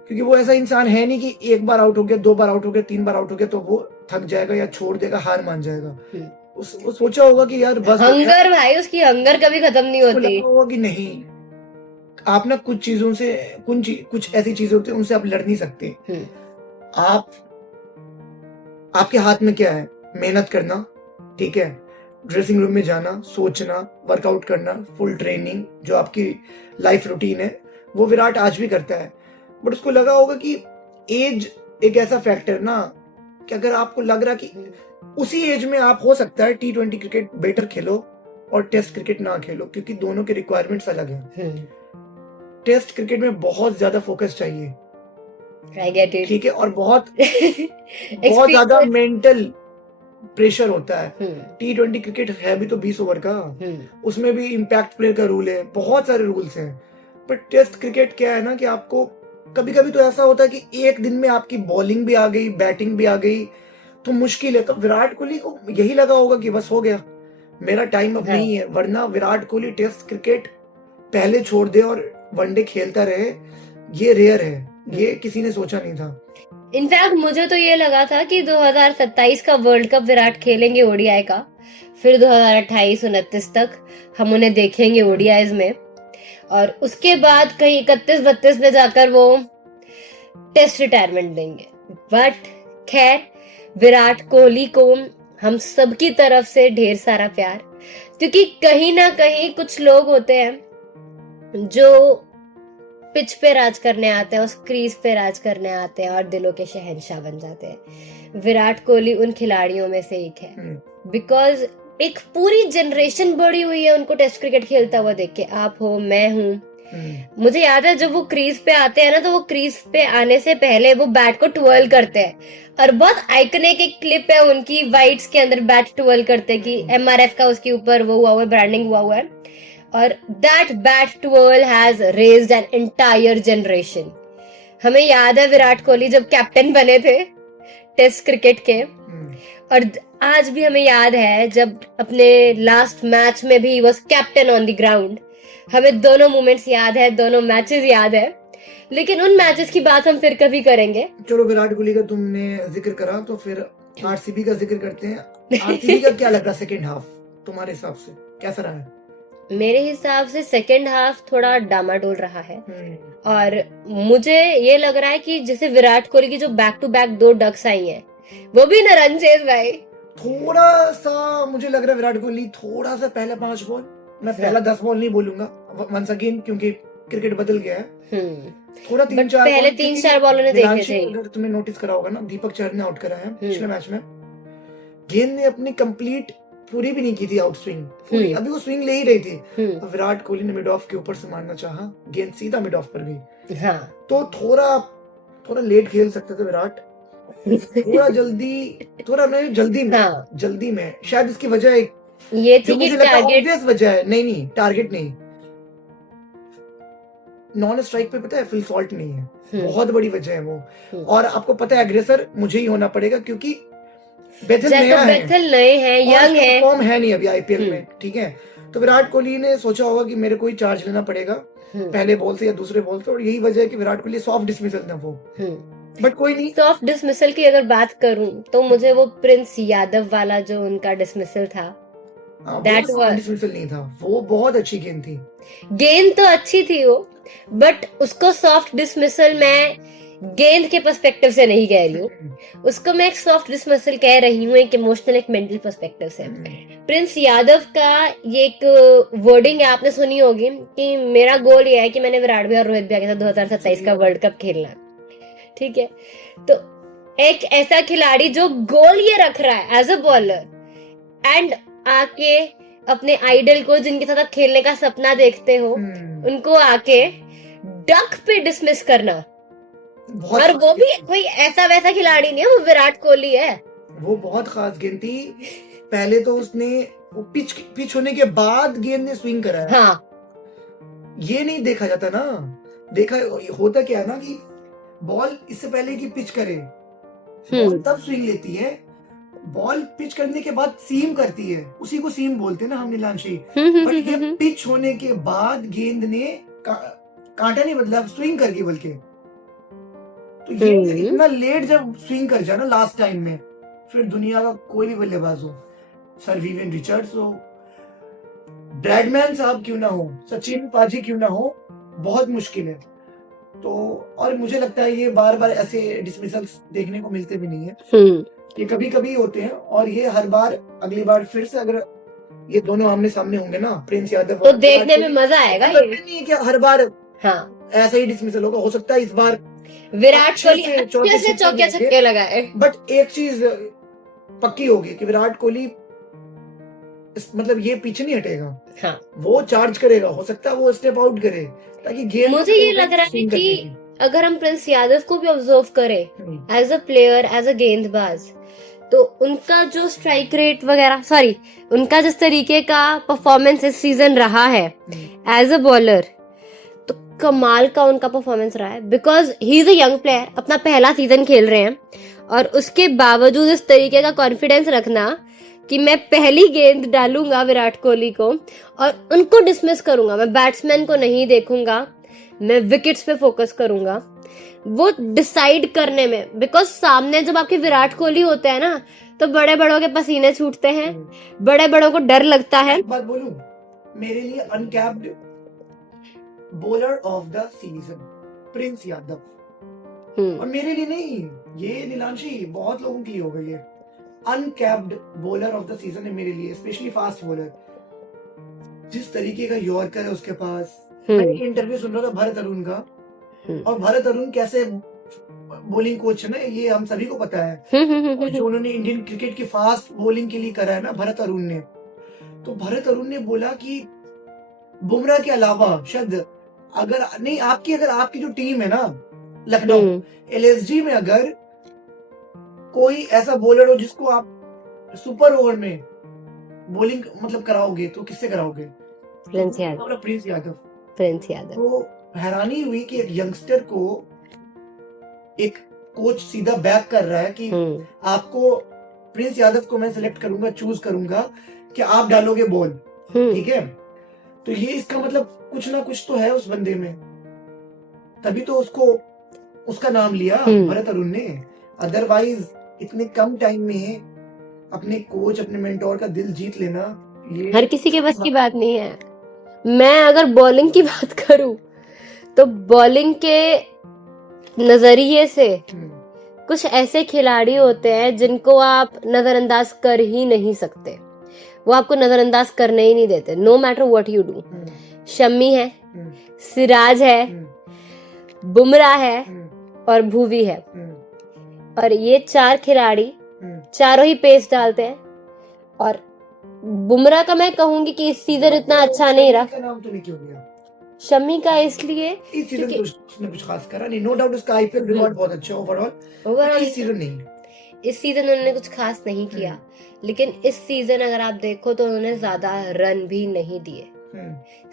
क्योंकि वो ऐसा इंसान है नहीं कि एक बार आउट हो गया, 2 बार आउट हो गया, 3 बार आउट हो गया तो वो थक जाएगा या छोड़ देगा, हार मान जाएगा। वो सोचा होगा कि यार बस हो गया। हंगर भाई, उसकी हंगर कभी खत्म नहीं उसको होती। लगा होगा कि नहीं, आप ना कुछ चीजों से कुछ ऐसी चीजें होती है उनसे आप लड़ नहीं सकते। आप आपके हाथ में क्या है? मेहनत करना, ठीक है, ड्रेसिंग रूम में जाना, सोचना, वर्कआउट करना, फुल ट्रेनिंग, जो आपकी लाइफ रूटीन है वो विराट आज भी करता है। बट उसको लगा होगा कि एज एक ऐसा फैक्टर ना, कि अगर आपको लग रहा कि उसी एज में आप हो सकता है T20 क्रिकेट बेटर खेलो और टेस्ट क्रिकेट ना खेलो, क्योंकि दोनों के रिक्वायरमेंट्स अलग हैं। टेस्ट क्रिकेट में बहुत ज्यादा फोकस चाहिए, I get it. ठीक है, और बहुत ज्यादा मेंटल प्रेशर होता है। T20 क्रिकेट है भी तो 20 ओवर का, उसमें भी इम्पैक्ट प्लेयर का रूल है, बहुत सारे रूल्स हैं। बट टेस्ट क्रिकेट क्या है ना, कि आपको कभी कभी तो ऐसा होता है कि एक दिन में आपकी बॉलिंग भी आ गई, बैटिंग भी आ गई, तो मुश्किल है। तो विराट कोहली को यही लगा होगा कि बस हो गया, मेरा टाइम अब नहीं है। वरना विराट कोहली टेस्ट क्रिकेट पहले छोड़ दे और वनडे खेलता रहे, ये रेयर है, ये किसी ने सोचा नहीं था। इनफैक्ट मुझे तो ये लगा था कि 2027 का वर्ल्ड कप विराट खेलेंगे ओडीआई का, फिर 2028-29 तक हम उन्हें देखेंगे ओडीआईज में, और उसके बाद कहीं 31-32 में जाकर वो टेस्ट रिटायरमेंट देंगे। बट खैर, विराट कोहली को हम सबकी तरफ से ढेर सारा प्यार, क्योंकि कहीं ना कहीं कुछ लोग होते हैं जो पिच पे राज करने आते हैं, उस क्रीज पे राज करने आते हैं और दिलों के शहंशाह बन जाते हैं। विराट कोहली उन खिलाड़ियों में से एक है, बिकॉज एक पूरी जनरेशन बड़ी हुई है उनको टेस्ट क्रिकेट खेलता हुआ देख के। आप हो, मैं हूँ। मुझे याद है जब वो क्रीज पे आते हैं ना, तो वो क्रीज पे आने से पहले वो बैट को ट्विर्ल करते हैं, और बहुत आइकनिक एक क्लिप है उनकी, वाइट्स के अंदर बैट ट्विर्ल करते कि MRF का उसके ऊपर वो हुआ हुआ है, ब्रांडिंग हुआ हुआ है, और that bat twirl has raised an entire generation. हमें याद है विराट कोहली जब कैप्टन बने थे टेस्ट क्रिकेट के, और आज भी हमें याद है जब अपने लास्ट मैच में भी was captain on the ground. हमें दोनों मोमेंट्स याद है, दोनों मैचेस याद है, लेकिन उन मैचेस की बात हम फिर कभी करेंगे। चलो, विराट कोहली का तुमने जिक्र करा तो फिर आरसीबी का जिक्र करते हैं। आरसीबी का क्या लग रहा सेकंड हाफ तुम्हारे हिसाब से, कैसा रहा है? मेरे हिसाब से सेकंड हाफ थोड़ा डामाडोल रहा है, और मुझे ये लग रहा है कि जैसे विराट कोहली की जो बैक टू बैक 2 डक्स आई हैं, वो भी न रन चेज भाई। थोड़ा सा मुझे लग रहा है विराट कोहली थोड़ा सा पहला 5 बॉल, मैं पहला 10 बॉल नहीं बोलूंगा वंस अगेन, क्योंकि क्रिकेट बदल गया है। थोड़ा 3-4 पहले 3-4 बॉलों ने देखे थे। अगर तुमने नोटिस करा होगा ना, दीपक चहर ने आउट करा है पिछले मैच में, गेंद ने अपनी कंप्लीट पूरी भी नहीं की थी आउट स्विंग, पूरी अभी वो स्विंग ले ही रही थी, विराट कोहली ने मिड ऑफ के ऊपर से मारना चाहा, गेंद सीधा मिड ऑफ पर गई। तो थोड़ा लेट खेल सकते थे विराट, जल्दी में शायद इसकी वजह ये थी कि टारगेट वजह है। नहीं, टारगेट नहीं, नॉन स्ट्राइक पे पता है फुल फॉल्ट नहीं है, बहुत बड़ी वजह है वो। और आपको पता है एग्रेसर मुझे ही होना पड़ेगा, क्योंकि बेथल नए हैं, यंग है, फॉर्म है नहीं अभी आईपीएल में, ठीक है। तो विराट कोहली ने सोचा होगा कि मेरे को ही चार्ज लेना पड़ेगा पहले बॉल से या दूसरे बॉल से, और यही वजह है कि विराट कोहली सॉफ्ट डिसमिसल था वो। बट कोई नहीं, सॉफ्ट डिसमिसल की अगर बात करूं तो मुझे वो प्रिंस यादव वाला जो उनका डिसमिसल था, दैट वाज डिसमिसल नहीं था, वो बहुत अच्छी गेंद थी। गेंद तो अच्छी थी वो, बट उसको सॉफ्ट डिसमिसल मैं गेंद के पर्सपेक्टिव से नहीं कह रही हूँ, उसको मैं एक सॉफ्ट डिसमिसल कह रही हूँ एक इमोशनल, एक मेंटल पर्सपेक्टिव से। प्रिंस यादव का ये एक वर्डिंग है, आपने सुनी होगी कि मेरा गोल ये है कि मैंने विराट भाई और रोहित भाई के साथ 2027 का वर्ल्ड कप खेलना, ठीक है। तो एक ऐसा खिलाड़ी जो गोल ये रख रहा है एज अ बॉलर, एंड आके अपने आइडल को जिनके साथ आप खेलने का सपना देखते हो, उनको आके डक पे डिसमिस करना, और वो भी कोई ऐसा वैसा खिलाड़ी नहीं है, वो विराट कोहली है। वो बहुत खास गेंद थी। पहले तो उसने पिच होने के बाद गेंद ने स्विंग करा है। ये नहीं देखा जाता ना, देखा होता क्या है ना कि बॉल इससे पहले कि पिच करे, बॉल तब स्विंग लेती है, बॉल पिच करने के बाद सीम करती है, उसी को सीम बोलते हैं ना हम नीलांशी। बट ये पिच होने के बाद गेंद ने कांटा नहीं बदला, स्विंग कर गई बल्कि। तो ये इतना लेट जब स्विंग कर जाए ना लास्ट टाइम में, फिर दुनिया का कोई भी बल्लेबाज हो, सर वीवेन रिचर्ड्स हो, ब्रैडमैन साहब क्यों ना हो, सचिन पाजी क्यों ना हो, बहुत मुश्किल है। तो और मुझे लगता है ये बार बार ऐसे डिसमिसल्स देखने को मिलते भी नहीं है, ये कभी कभी होते हैं, और ये हर बार अगली बार फिर से अगर ये दोनों आमने सामने होंगे ना, प्रिंस यादव तो देखने में मजा आएगा। ये नहीं है कि हर बार हाँ, ऐसा ही डिसमिसल होगा, हो सकता है इस बार विराट कोहली अच्छे से चौके छक्के लगाए, बट एक चीज पक्की होगी कि विराट कोहली मतलब ये पीछे नहीं हटेगा। हाँ, वो चार्ज करेगा, हो सकता है वो स्टेप आउट करे, ताकि गेम मुझे ये लग रहा है कि अगर हम प्रिंस यादव को भी ऑब्जर्व करें as a player, as a गेंदबाज, तो उनका जो स्ट्राइक रेट वगैरह, सॉरी, उनका जिस तरीके का परफॉर्मेंस इस सीजन रहा है एज अ बॉलर, तो कमाल का उनका परफॉर्मेंस रहा है। Because he is a young player, अपना पहला सीजन खेल रहे हैं, और उसके बावजूद इस तरीके का कॉन्फिडेंस रखना कि मैं पहली गेंद डालूंगा विराट कोहली को और उनको डिसमिस करूंगा, मैं बैट्समैन को नहीं देखूंगा, मैं विकेट्स पे फोकस करूंगा, वो डिसाइड करने में। बिकॉज सामने जब आपके विराट कोहली होते हैं ना, तो बड़े बड़ों के पसीने छूटते हैं, बड़े बड़ों को डर लगता है। एक बात बोलूं, मेरे लिए uncapped bowler of the season Prince Yadav, और मेरे लिए नहीं, ये नीलांशी बहुत लोगों के लिए हो गई है। Uncapped bowler of the season है मेरे लिए, स्पेशली फास्ट बॉलर। जिस तरीके का यॉर्कर है उसके पास, मैं इंटरव्यू सुन रहा था भरत अरुण का, और भरत अरुण कैसे बॉलिंग कोच है ना, ये हम सभी को पता है। और जो उन्होंने इंडियन क्रिकेट की फास्ट बॉलिंग के लिए करा है ना भरत अरुण ने, तो भरत अरुण ने बोला कि बुमराह के अलावा शायद अगर आपकी जो टीम है ना लखनऊ LSG में, अगर कोई ऐसा बॉलर हो जिसको आप सुपर ओवर में बॉलिंग मतलब कराओगे, तो किससे कराओगे? प्रिंस यादव। प्रिंस यादव। तो हैरानी हुई कि एक यंगस्टर को एक कोच सीधा बैक कर रहा है कि आपको प्रिंस यादव को मैं सिलेक्ट करूंगा, चूज करूंगा कि आप डालोगे बॉल, ठीक है। तो ये इसका मतलब कुछ ना कुछ तो है उस बंदे में, तभी तो उसका नाम लिया भरत अरुण ने। अदरवाइज इतने कम टाइम में अपने कोच, अपने मेंटोर का दिल जीत लेना, ये हर किसी के बस की बात नहीं है। मैं अगर बॉलिंग की बात करूं, तो बॉलिंग के नजरिए से कुछ ऐसे खिलाड़ी होते हैं जिनको आप नजरअंदाज कर ही नहीं सकते, वो आपको नजरअंदाज करने ही नहीं देते, no matter what you do. Shami है, सिराज है, बुमराह है और भुवी है, और ये चार खिलाड़ी चारों ही पेस डालते हैं। और बुमराह का मैं कहूंगी कि इस सीजन इतना अच्छा नहीं रहा। नाम तो नहीं क्यों लिया शम्मी का? इसलिए इस सीजन तो उसने कुछ खास करा नहीं, नो डाउट उसका आईपीएल रिकॉर्ड बहुत अच्छा ओवरऑल, इस सीजन नहीं, इस सीजन उन्होंने कुछ खास नहीं किया। लेकिन इस सीजन अगर आप देखो तो उन्होंने ज्यादा रन भी नहीं दिए,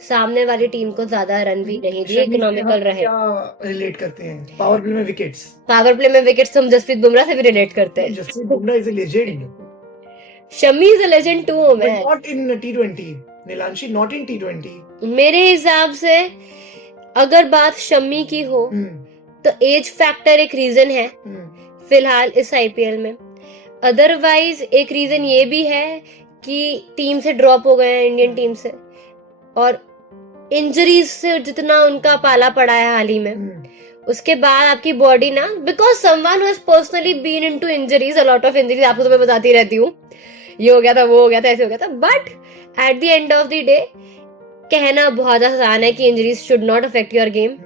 सामने वाली टीम को ज्यादा रन भी नहीं दिए, इकोनॉमिकल रहे। क्या रिलेट करते हैं पावर प्ले में विकेट्स? पावर प्ले में विकेट्स हम जसप्रीत बुमराह से भी रिलेट करते हैं। Jasprit Bumrah is a legend, Shami is a legend too, not in T20 Nilanshi, not in T20। मेरे हिसाब से अगर बात शम्मी की हो तो एज फैक्टर एक रीजन है फिलहाल इस आईपीएल में। अदरवाइज एक रीजन ये भी है कि टीम से ड्रॉप हो गए हैं, इंडियन टीम से, और इंजरीज से जितना उनका पाला पड़ा है हाल ही में, उसके बाद आपकी बॉडी ना, because someone who has personally been into injuries, a lot of injuries, आपको तो मैं बताती रहती हूँ, ये हो गया था, वो हो गया था, ऐसे हो गया था, but at the end of the day कहना बहुत आसान है कि injuries should not affect your game.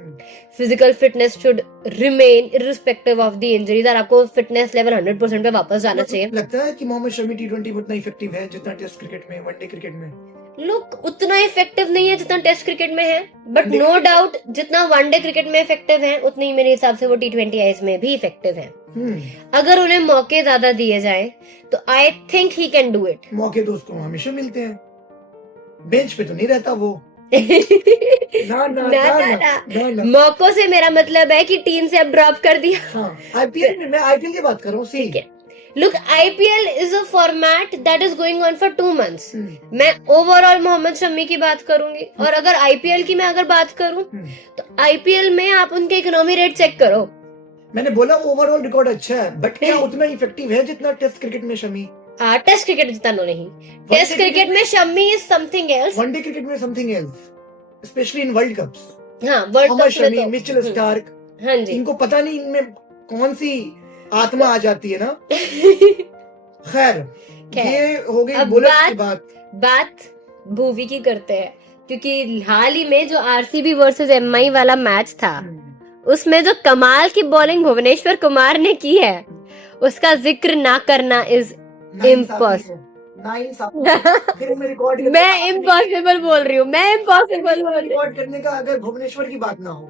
Physical fitness should remain irrespective of the injuries, और आपको फिटनेस लेवल 100% पे वापस जाना चाहिए। लगता है कि मोहम्मद शमी T20 में उतना इफेक्टिव है जितना टेस्ट क्रिकेट में, वनडे क्रिकेट में? लोग उतना इफेक्टिव नहीं है जितना टेस्ट क्रिकेट में है, बट नो डाउट जितना वनडे क्रिकेट में इफेक्टिव है उतनी ही मेरे हिसाब से वो T20 में भी इफेक्टिव है। अगर उन्हें मौके ज्यादा दिए जाए तो I think he can do it. मौके तो उसको हमेशा मिलते हैं, बेंच पे तो नहीं रहता वो। ना। मौकों से मेरा मतलब है कि टीम से अब ड्रॉप कर दिया। आईपीएल में, मैं आईपीएल की बात कर रहा हूँ। ठीक है, look, IPL is a format that is going on for 2 months। मैं ओवरऑल मोहम्मद शमी की बात करूंगी, और अगर आईपीएल की मैं अगर बात करूं तो आईपीएल में आप उनके इकोनॉमी रेट चेक करो। मैंने बोला ओवरऑल रिकॉर्ड अच्छा है, बट क्या उतना इफेक्टिव है जितना टेस्ट क्रिकेट में शमी? टेस्ट क्रिकेट जितना नहीं, टेस्ट क्रिकेट में Shami is something else, one day cricket में something else, specially in world cups. हाँ वर्ल्ड मोहम्मद कप में शमी, तो मिचेल स्टार्क, हाँ जी इनको पता नहीं इनमें कौन सी आत्मा आ जाती है ना। खैर, ये हो गई अब बुलेट्स की बात भूवी की करते हैं, क्योंकि हाल ही में जो आरसीबी वर्सेस एमआई वाला मैच था, उसमें जो कमाल की बॉलिंग भुवनेश्वर कुमार ने की है, उसका जिक्र ना करना इज इम्पॉसिबल। मैं इम्पॉसिबल बोल रही हूँ, मैं इम्पॉसिबल बोल रही हूँ। रिकॉर्ड करने का अगर भुवनेश्वर की बात ना हो,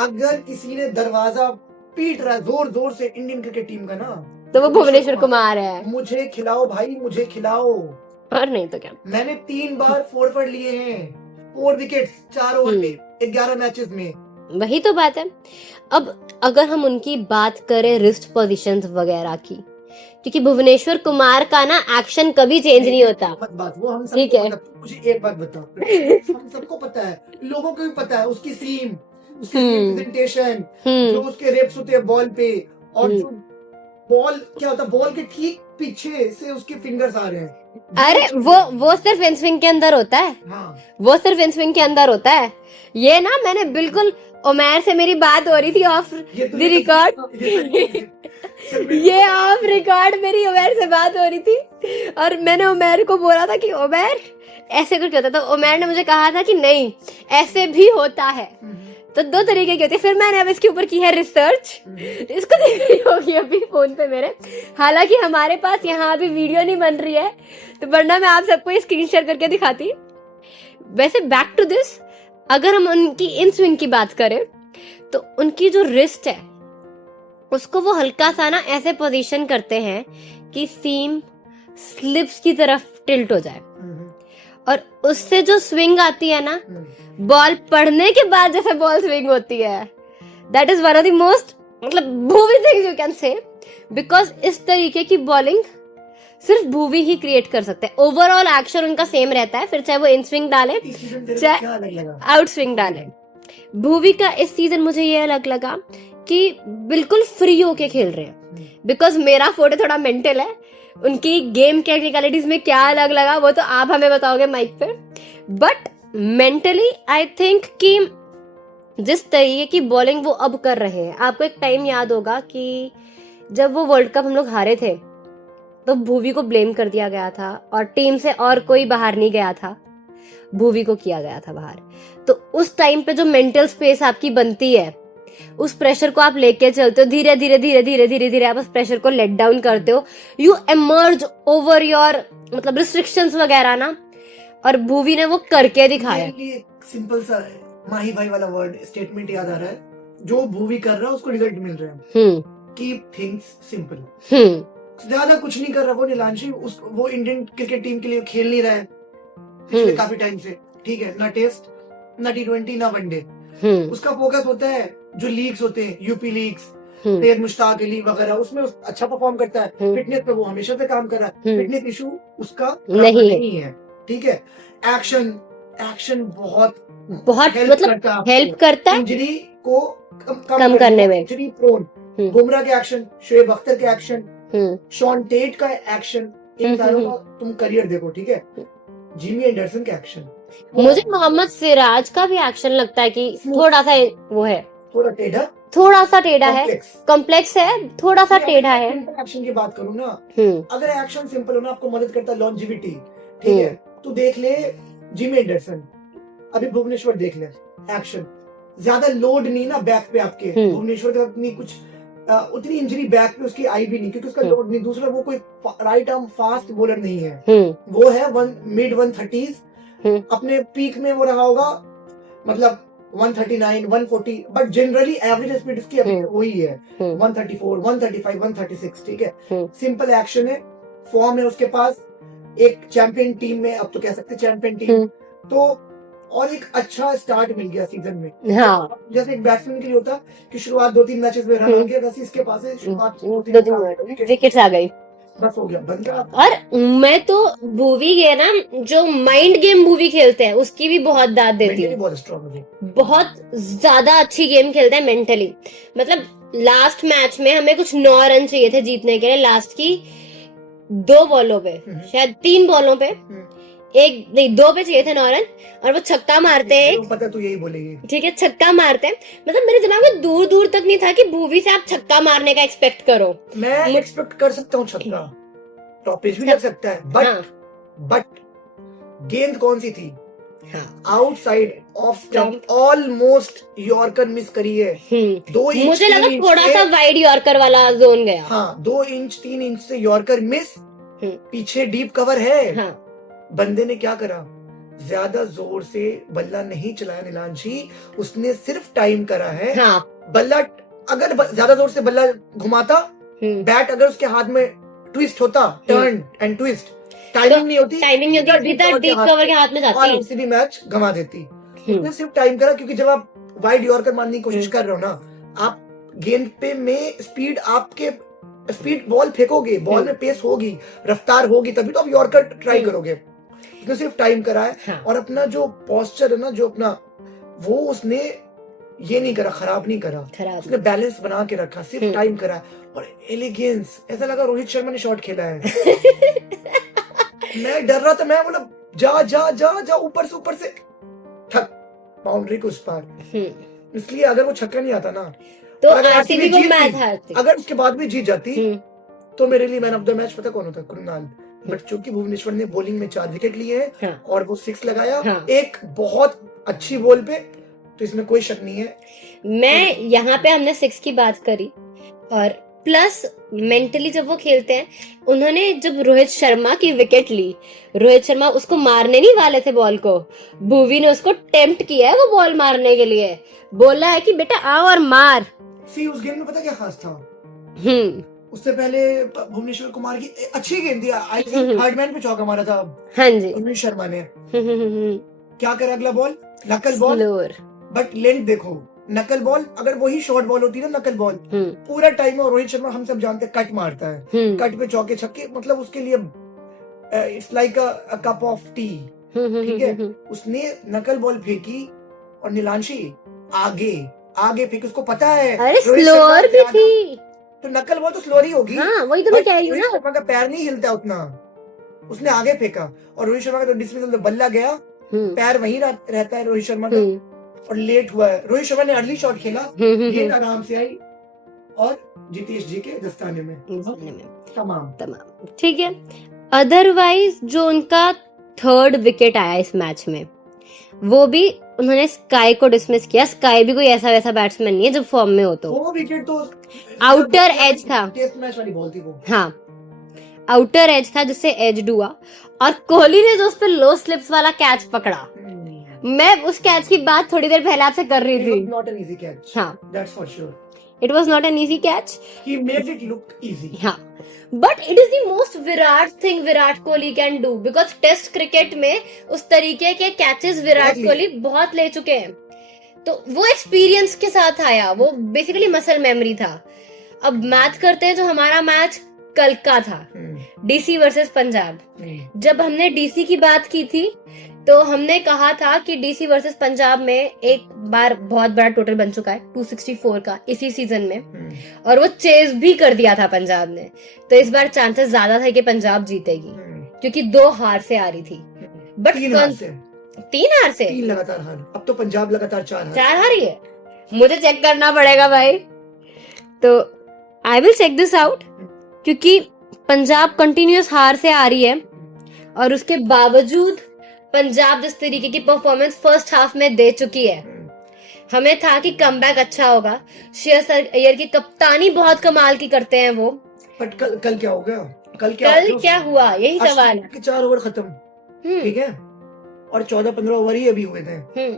अगर किसी ने दरवाजा पीट रहा जोर जोर से इंडियन क्रिकेट टीम का ना, तो वो भुवनेश्वर कुमार है। मुझे खिलाओ भाई, मुझे खिलाओ। और नहीं तो क्या, मैंने 3 बार 4 लिए हैं, 4 विकेट्स 4 ओवर में 11 मैचेस में। वही तो बात है। अब अगर हम उनकी बात करें रिस्ट पोजीशंस वगैरह की, क्योंकि भुवनेश्वर कुमार का ना एक्शन कभी चेंज नहीं होता। बात वो हम ठीक है। मुझे एक बात बताओ, हम सबको पता है, लोगों को भी पता है उसकी सीम, उसकी प्रेजेंटेशन, जो उसके रेप्स होते हैं बॉल पे, और जो बॉल क्या होता है, बॉल के ठीक पीछे से उसके फिंगर्स आ रहे हैं। अरे वो सिर्फ इन स्विंग के अंदर होता है। हाँ। वो सिर्फ इन स्विंग के अंदर होता है। ये ना मैंने बिल्कुल, उमैर से मेरी बात हो रही थी ऑफ द रिकॉर्ड, ये ऑफ रिकॉर्ड मेरी उमैर से बात हो रही थी, और मैंने उमैर को बोला था कि उमैर ऐसे कुछ होता, तो उमैर ने मुझे कहा था कि नहीं ऐसे भी होता है। तो 2 तरीके की होती है। फिर मैंने अब इसके ऊपर की है रिसर्च, इसको देख रही होगी अभी फोन पे मेरे, हालांकि हमारे पास यहाँ अभी वीडियो नहीं बन रही है, तो वरना मैं आप सबको स्क्रीन शेयर करके दिखाती। वैसे बैक टू दिस, अगर हम उनकी इन स्विंग की बात करें, तो उनकी जो रिस्ट है उसको वो हल्का सा ना ऐसे पोजीशन करते हैं कि सीम स्लिप्स की तरफ टिल्ट हो जाए, और उससे जो स्विंग आती है ना, बॉल पढ़ने के बाद जैसे बॉल स्विंग होती है, that is one of the most मतलब Bhuvi things you can say, because इस तरीके की बॉलिंग सिर्फ भूवी ही क्रिएट कर सकते हैं। ओवरऑल एक्शन उनका सेम रहता है, फिर चाहे वो इन स्विंग डाले चाहे आउट स्विंग डाले। भूवी का इस सीजन मुझे ये अलग लगा कि बिल्कुल फ्री होके खेल रहे हैं, बिकॉज मेरा फोटो थोड़ा मेंटल है, उनकी गेम टेक्निकलिटीज में क्या अलग लगा वो तो आप हमें बताओगे माइक पे, बट मेंटली आई थिंक कि जिस तरीके की बॉलिंग वो अब कर रहे हैं, आपको एक टाइम याद होगा कि जब वो वर्ल्ड कप हम लोग हारे थे तो भूवी को ब्लेम कर दिया गया था, और टीम से और कोई बाहर नहीं गया था, भूवी को किया गया था बाहर। तो उस टाइम पे जो मेंटल स्पेस आपकी बनती है, उस प्रेशर को आप लेके चलते हो, धीरे धीरे धीरे धीरे धीरे धीरे आप उस प्रेशर को लेट डाउन करते हो, यू एमर्ज ओवर योर मतलब रिस्ट्रिक्शंस वगैरह ना, और भूवी ने वो करके दिखाया। सिंपल सा माही भाई वाला वर्ड स्टेटमेंट याद आ रहा है, जो भूवी कर रहा है उसको रिजल्ट मिल रहे हैं। Keep things simple. ज्यादा कुछ नहीं कर रहा वो नीलांशी, वो इंडियन क्रिकेट टीम के लिए खेल नहीं रहा है पिछले काफी टाइम से, ठीक है, ना टेस्ट ना T20 ना वनडे। उसका फोकस होता है जो लीग्स होते हैं, यूपी लीग्स, सैयद मुश्ताक अली वगैरह, उसमें अच्छा परफॉर्म करता है। फिटनेस पे वो हमेशा से काम कर रहा है, फिटनेस इशू उसका नहीं है, ठीक है। एक्शन बहुत मतलब हेल्प करता है इंजरी को कम करने में। इंजरी प्रोन बुमराह के एक्शन, शोएब अख्तर के एक्शन, शॉन टेट का एक्शन, इन सारों का तुम करियर देखो, ठीक है। जिमी एंडरसन का एक्शन, मुझे मोहम्मद सिराज का भी एक्शन लगता है कि थोड़ा सा वो है, थोड़ा सा टेढ़ा है, कॉम्प्लेक्स है, थोड़ा सा टेढ़ा है। एक्शन की बात करूँ ना, अगर एक्शन सिंपल हो ना, आपको मदद करता है लॉन्जिविटी, ठीक है, तो देख ले जिमी एंडरसन, अभी भुवनेश्वर देख ले, एक्शन ज्यादा लोड नहीं ना बैक पे आपके। भुवनेश्वर का अपनी कुछ उतनी इंजरी बैक पे उसकी आई भी नहीं, क्योंकि उसका लोड नहीं। दूसरा वो कोई राइट आर्म फास्ट बॉलर नहीं है, वो है मिड 130s, अपने पीक में वो रहा होगा मतलब 139 140, बट जनरली एवरेज स्पीड इसकी अभी वही है 134 135 136, ठीक है। सिंपल एक्शन है, फॉर्म है उसके पास, एक चैंपियन टीम में, अब तो कह सकते चैंपियन टीम, तो और एक अच्छा स्टार्ट मिल गया सीजन में। हाँ। जैसे एक बैट्समैन के लिए होता कि शुरुआत 2-3 मैचेस में रन आ गया, वैसे इसके पास है शुरुआत 2-3 विकेट्स आ गई, बस हो गया, बन गया। और मैं तो भूवी के ना जो माइंड गेम भूवी खेलते हैं उसकी भी बहुत दाद देती हूँ, बहुत स्ट्रॉन्ग है, बहुत ज्यादा अच्छी गेम खेलते हैं मेंटली। मतलब लास्ट मैच में हमें कुछ 9 रन चाहिए थे जीतने के लिए, लास्ट की 2 बॉलों पे, शायद 3 बॉलों पे, एक नहीं 2 पे चाहिए थे 9 रन, और वो छक्का मारते हैं। तो पता तू यही बोलेगी। ठीक है, छक्का मारते हैं। मतलब मेरे दिमाग में दूर दूर तक नहीं था कि भुवी से आप छक्का मारने का एक्सपेक्ट करो। मैं एक्सपेक्ट कर सकता हूँ छक्का, टॉप पेज भी लग सकता है, बट गेंद कौन सी थी? Outside off stump, almost yorker miss करी है। 2 इंच मुझे लगा थोड़ा सा वाइड यॉर्कर वाला जोन गया। हाँ, 2 इंच 3 इंच से यॉर्कर मिस, पीछे डीप कवर है। बंदे ने क्या करा, ज्यादा जोर से बल्ला नहीं चलाया नीलांशी, उसने सिर्फ टाइम करा है। बल्ला अगर ज्यादा जोर से बल्ला घुमाता, बैट अगर उसके हाथ में ट्विस्ट होता, टर्न एंड ट्विस्ट, टाइमिंग नहीं होती, डीप कवर के हाथ में जाती और सीधी मैच गंवा देती। उसने सिर्फ टाइम करा, क्योंकि जब आप वाइड यॉर्कर मारने की कोशिश कर रहे हो ना, आप गेंद पे में स्पीड, आपके स्पीड बॉल फेंकोगे, बॉल में पेस होगी, रफ्तार होगी, तभी तो आप यॉर्कर ट्राई करोगे। उसने सिर्फ टाइम करा है। और अपना जो पोस्चर है ना, जो अपना, वो उसने ये नहीं करा, खराब नहीं करा, उसने बैलेंस बना के रखा, सिर्फ टाइम करा। और एलिगेंस, ऐसा लगा रोहित शर्मा ने शॉट खेला है। मैं डर रहा था, मैं बोला जा जा जा जा, ऊपर से ठक, बाउंड्री के उस पार। इसलिए अगर वो छक्का नहीं आता ना, तो आरसीबी को मैच हारती। अगर उसके बाद भी जीत जाती, तो मेरे लिए मैन ऑफ द मैच पता कौन होता? कृणाल। बट चूंकि भुवनेश्वर ने बॉलिंग में 4 विकेट लिए हैं, और वो 6 लगाया, एक बहुत अच्छी बॉल पे, तो इसमें कोई शक नहीं है। मैं यहाँ पे हमने 6 की बात करी, और प्लस मेंटली जब वो खेलते हैं, उन्होंने जब रोहित शर्मा की विकेट ली, रोहित शर्मा उसको मारने नहीं वाले थे बॉल को, भुवी ने उसको टेम्प्ट किया है वो बॉल मारने के लिए, बोला है कि बेटा आओ और मार। उस गेम में पता क्या खास था? उससे पहले भुवनेश्वर कुमार की अच्छी गेंद थी, आई थिंक थर्ड मैन पे चौका मारा था। हाँ जी, रोहित शर्मा ने। क्या करा अगला बॉल? नकल बॉल। बट लेंथ देखो, नकल बॉल, अगर वही शॉर्ट बॉल होती ना, नकल बॉल पूरा टाइम, और रोहित शर्मा हम सब जानते हैं कट मारता है, कट पे चौके छक्के, मतलब उसके लिए it's like a cup of T. ठीक है, उसने नकल बॉल फेंकी, और नीलांशी आगे फेंकी, उसको पता है अरे स्लोअर भी थी, तो नकल बॉल तो स्लोअर ही होगी। हाँ, वही तो मैं कह रही हूँ ना। रोहित शर्मा का पैर नहीं हिलता उतना, उसने आगे फेंका, और रोहित शर्मा का तो डिसमिसल, बल्ला गया, पैर वहीं रहता है रोहित शर्मा का, और लेट हुआ है। रोहित शर्मा ने अर्ली शॉट खेला, गेंद आराम से आई, और जितेश जी के दस्ताने में तमाम। ठीक है, अदरवाइज जो उनका 3rd विकेट आया इस मैच में, वो भी उन्होंने स्काई को डिसमिस किया। स्काई भी कोई ऐसा वैसा बैट्समैन नहीं है जब फॉर्म में हो तो। वो विकेट तो आउटर एज था, टेस्ट मैच वाली बॉल थी वो। हाँ, आउटर एज था जिससे एज हुआ, और कोहली ने जो उस पर लो स्लिप्स वाला कैच पकड़ा, मैं उस कैच की बात थोड़ी देर पहले आपसे कर रही थी। Not an easy catch. हाँ, that's for sure. It was not an easy catch, he made it look easy. हाँ, but it is the most Virat thing Virat Kohli can do, because test cricket में उस तरीके के कैचेस विराट कोहली बहुत ले चुके हैं, तो वो एक्सपीरियंस के साथ आया, वो बेसिकली मसल मेमोरी था। अब मैच करते हैं जो हमारा मैच कल का था, डीसी वर्सेस पंजाब। जब हमने डीसी की बात की थी, तो हमने कहा था कि डीसी वर्सेस पंजाब में एक बार बहुत बड़ा टोटल बन चुका है 264 का इसी सीजन में, और वो चेज भी कर दिया था पंजाब ने, तो इस बार चांसेस ज्यादा थे कि पंजाब जीतेगी, क्योंकि 2 हार से आ रही थी। बट 3 हार से 3 लगातार हार, अब तो पंजाब लगातार 4 हार ही है। मुझे चेक करना पड़ेगा भाई, तो I will check this out, क्योंकि पंजाब कंटिन्यूअस हार से आ रही है, और उसके बावजूद पंजाब जिस तरीके की परफॉर्मेंस फर्स्ट हाफ में दे चुकी है, हमें था कि कमबैक अच्छा होगा। श्रेयस अय्यर की कप्तानी बहुत कमाल की करते हैं वो। बट कल क्या हो गया? कल क्या हुआ, यही सवाल है। 4 ओवर खत्म, ठीक है, और 14-15 ओवर ही अभी हुए थे।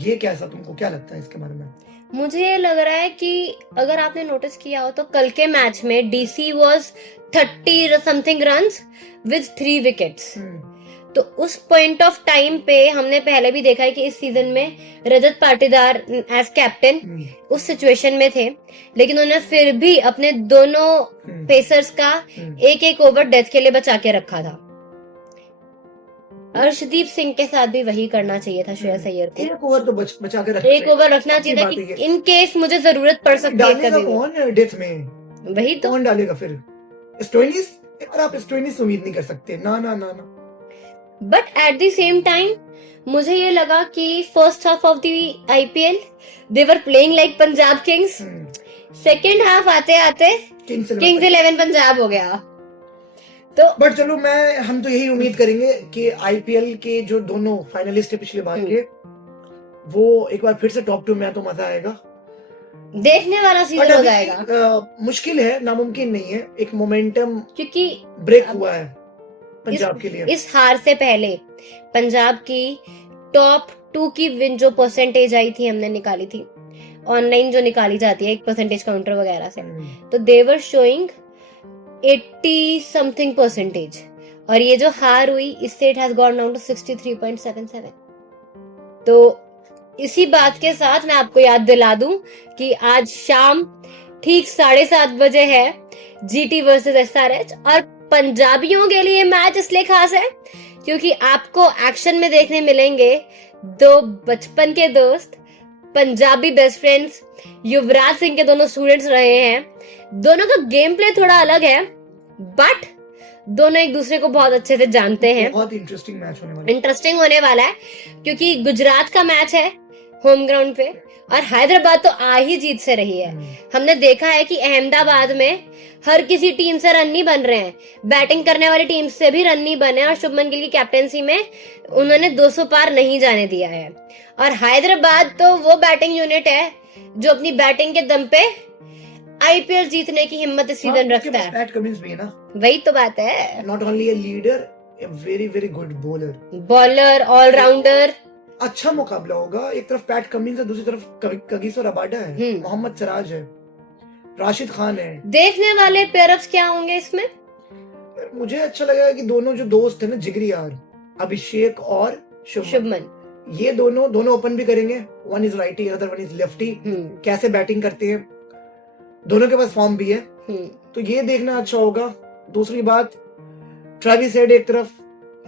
ये कैसा, तुमको क्या लगता है इसके बारे में? मुझे लग रहा है कि अगर आपने नोटिस किया हो तो कल के मैच में DC was 30 something runs with 3 wickets. तो उस पॉइंट ऑफ टाइम पे हमने पहले भी देखा है कि इस सीजन में रजत पाटीदार एज कैप्टन उस सिचुएशन में थे, लेकिन उन्होंने फिर भी अपने दोनों पेसर्स का 1-1 ओवर डेथ के लिए बचा के रखा था। अर्शदीप सिंह के साथ भी वही करना चाहिए था श्रेयस अय्यर को। 1 ओवर तो बचा के एक ओवर रखना चाहिए था कि इन केस मुझे जरूरत पड़ सकती है। डालेगा कौन डेथ में? वही तो, कौन डालेगा फिर? स्टोइनिस यार आप स्टोइनिस से उम्मीद नहीं कर सकते, ना ना ना ना। But at the same time मुझे ये लगा कि first half of the IPL they were playing like Punjab Kings, second half आते आते किंग्स किंग्स 11 पंजाब हो गया। तो बट चलो हम तो यही उम्मीद करेंगे कि आईपीएल के जो दोनों फाइनलिस्ट है पिछले बार के, वो एक बार फिर से टॉप 2 में आए तो मजा आएगा, देखने वाला बट सीजन हो अभी जाएगा। मुश्किल है, नामुमकिन नहीं है, एक मोमेंटम क्योंकि ब्रेक हुआ है पंजाब के लिए। इस हार से पहले पंजाब की टॉप 2 की विन जो परसेंटेज आई थी, हमने निकाली थी ऑनलाइन, जो निकाली जाती है एक परसेंटेज काउंटर वगैरह से, तो देवर शोइंग 80 समथिंग परसेंटेज, और ये जो हार हुई इससे it has gone down to 63.77। तो इसी बात के साथ मैं आपको याद दिला दूं कि आज शाम ठीक 7:30 बजे है जीटी वर्सेस एसआरएच, और पंजाबियों के लिए मैच इसलिए खास है क्योंकि आपको एक्शन में देखने मिलेंगे दो बचपन के दोस्त, पंजाबी बेस्ट फ्रेंड्स, युवराज सिंह के दोनों स्टूडेंट्स रहे हैं। दोनों का गेम प्ले थोड़ा अलग है, बट दोनों एक दूसरे को बहुत अच्छे से जानते हैं। बहुत इंटरेस्टिंग मैच होने वाला है क्योंकि गुजरात का मैच है होम ग्राउंड पे, और हैदराबाद तो आ ही जीत से रही है। हमने देखा है कि अहमदाबाद में हर किसी टीम से रन नहीं बन रहे हैं, बैटिंग करने वाली टीम से भी रन नहीं बने, और शुभमन गिल की कैप्टेंसी में उन्होंने 200 पार नहीं जाने दिया है। और हैदराबाद तो वो बैटिंग यूनिट है जो अपनी बैटिंग के दम पे आईपीएल जीतने की हिम्मत इस सीजन रखता है। पैट कमिंस भी है ना, वही तो बात है, not only a leader, a very very good bowler allrounder. अच्छा मुकाबला होगा, एक तरफ पैट कमिंस है, दूसरी तरफ कगिसो रबाडा है, मोहम्मद सिराज है, राशिद खान है। देखने वाले पेयरअप्स क्या होंगे इसमें? मुझे अच्छा लगा कि दोनों जो दोस्त है ना, जिगरी यार, अभिषेक और शुभमन, ये दोनों ओपन भी करेंगे, one is righty other one is lefty, कैसे बैटिंग करते हैं, दोनों के पास फॉर्म भी है, तो ये देखना अच्छा होगा। दूसरी बात, ट्रेविस हेड एक तरफ,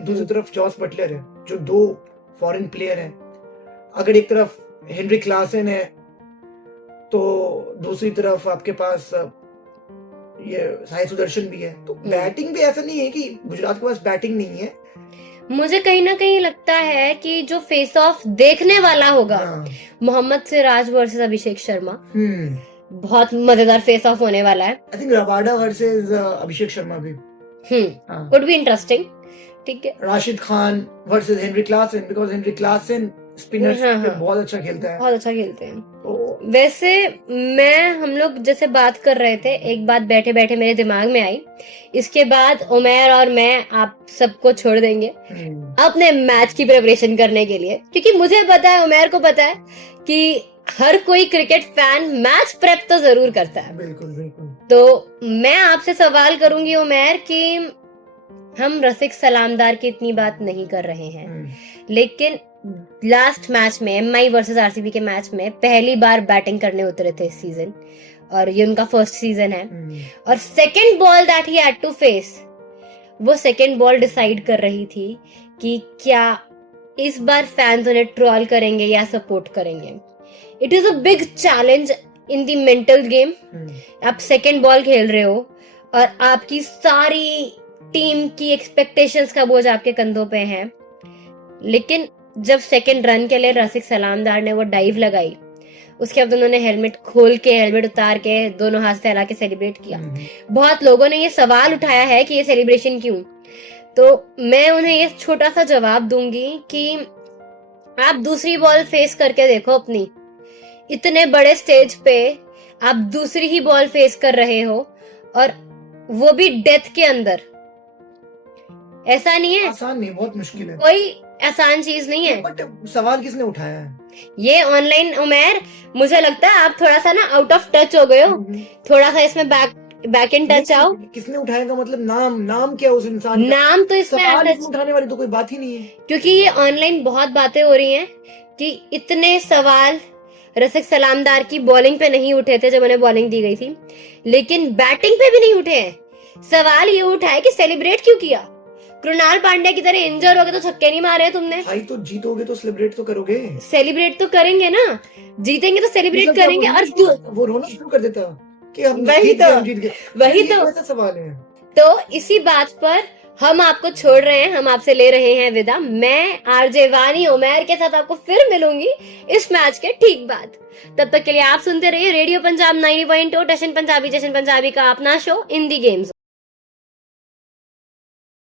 दूसरी तरफ जॉस बटलर है, जो 2 फॉरेन प्लेयर हैं। अगर एक तरफ हेनरी क्लासन है तो दूसरी तरफ आपके पास ये साई सुदर्शन भी है, तो बैटिंग भी ऐसा नहीं है कि गुजरात के पास बैटिंग नहीं है। मुझे कहीं ना कहीं लगता है कि जो फेस ऑफ देखने वाला होगा, मोहम्मद सिराज वर्सेस अभिषेक शर्मा, बहुत मजेदार फेस ऑफ होने वाला है। I think Rabada versus Abhishek Sharma भी कुड बी इंटरेस्टिंग। ठीक है, Rashid Khan versus Henry Klaasen, because Henry Klaasen spinner पे बहुत अच्छा खेलता है, बहुत अच्छा खेलते हैं। वैसे हम लोग जैसे बात कर रहे थे, एक बात बैठे बैठे मेरे दिमाग में आई, इसके बाद उमैर और मैं आप सबको छोड़ देंगे अपने मैच की प्रिपरेशन करने के लिए, क्योंकि मुझे पता है, उमैर को पता है कि हर कोई क्रिकेट फैन मैच प्रेप तो जरूर करता है। बिल्कुल बिल्कुल। तो मैं आपसे सवाल करूंगी उमैर कि हम रसिक सलामदार की इतनी बात नहीं कर रहे हैं, लेकिन लास्ट मैच में एमआई वर्सेस आरसीबी के मैच में पहली बार बैटिंग करने उतरे थे इस सीजन, और ये उनका फर्स्ट सीजन है, और second ball that he had to face, वो सेकंड बॉल डिसाइड कर रही थी कि क्या इस बार फैंस उन्हें ट्रोल करेंगे या सपोर्ट करेंगे। It is a big challenge in the mental game. आप सेकंड बॉल खेल रहे हो और आपकी सारी टीम की एक्सपेक्टेशंस का बोझ आपके कंधों पे है, लेकिन जब सेकंड रन के लिए रसिक सलामदार ने वो डाइव लगाई, उसके बाद उन्होंने हेलमेट खोल के, हेलमेट उतार के, दोनों हाथ फैला के सेलिब्रेट किया। बहुत लोगों ने ये सवाल उठाया है कि ये सेलिब्रेशन क्यों, तो मैं उन्हें ये छोटा सा जवाब दूंगी कि आप दूसरी बॉल फेस करके देखो अपनी, इतने बड़े स्टेज पे आप दूसरी ही बॉल फेस कर रहे हो, और वो भी डेथ के अंदर। ऐसा नहीं है, आसान नहीं, बहुत मुश्किल है, कोई आसान चीज नहीं है। बट सवाल किसने उठाया है ये ऑनलाइन? उमैर, मुझे लगता है आप थोड़ा सा ना आउट ऑफ टच हो गए हो, थोड़ा सा इसमें बैक इन टच आओ। किसने उठाएगा, मतलब नाम क्या उस इंसान का? नाम तो इसमें उठाने वाली तो कोई बात ही नहीं है, क्योंकि ये ऑनलाइन बहुत बातें हो रही हैं कि इतने सवाल रसिक सलामदार की बॉलिंग पे नहीं उठे थे जब उन्हें बॉलिंग दी गई थी, लेकिन बैटिंग पे भी नहीं उठे हैं। सवाल ये उठा है कि सेलिब्रेट क्यों किया? कृणाल पांड्या की तरह इंजर हो गए तो छक्के नहीं मारे तुमने भाई, तो जीतोगे तो सेलिब्रेट तो करोगे, सेलिब्रेट तो करेंगे ना, जीतेंगे तो सेलिब्रेट मतलब करेंगे। और वो रोना शुरू कर देता कि हम वही जीत गए। तो वही तो ऐसा सवाल है, तो इसी बात पर हम आपको छोड़ रहे हैं, हम आपसे ले रहे हैं विदा। मैं आरजे वानी उमैर के साथ आपको फिर मिलूंगी इस मैच के ठीक बाद। तब तक के लिए आप सुनते रहिए रेडियो पंजाब 90.2 जशन पंजाबी का अपना शो हिंदी गेम्स।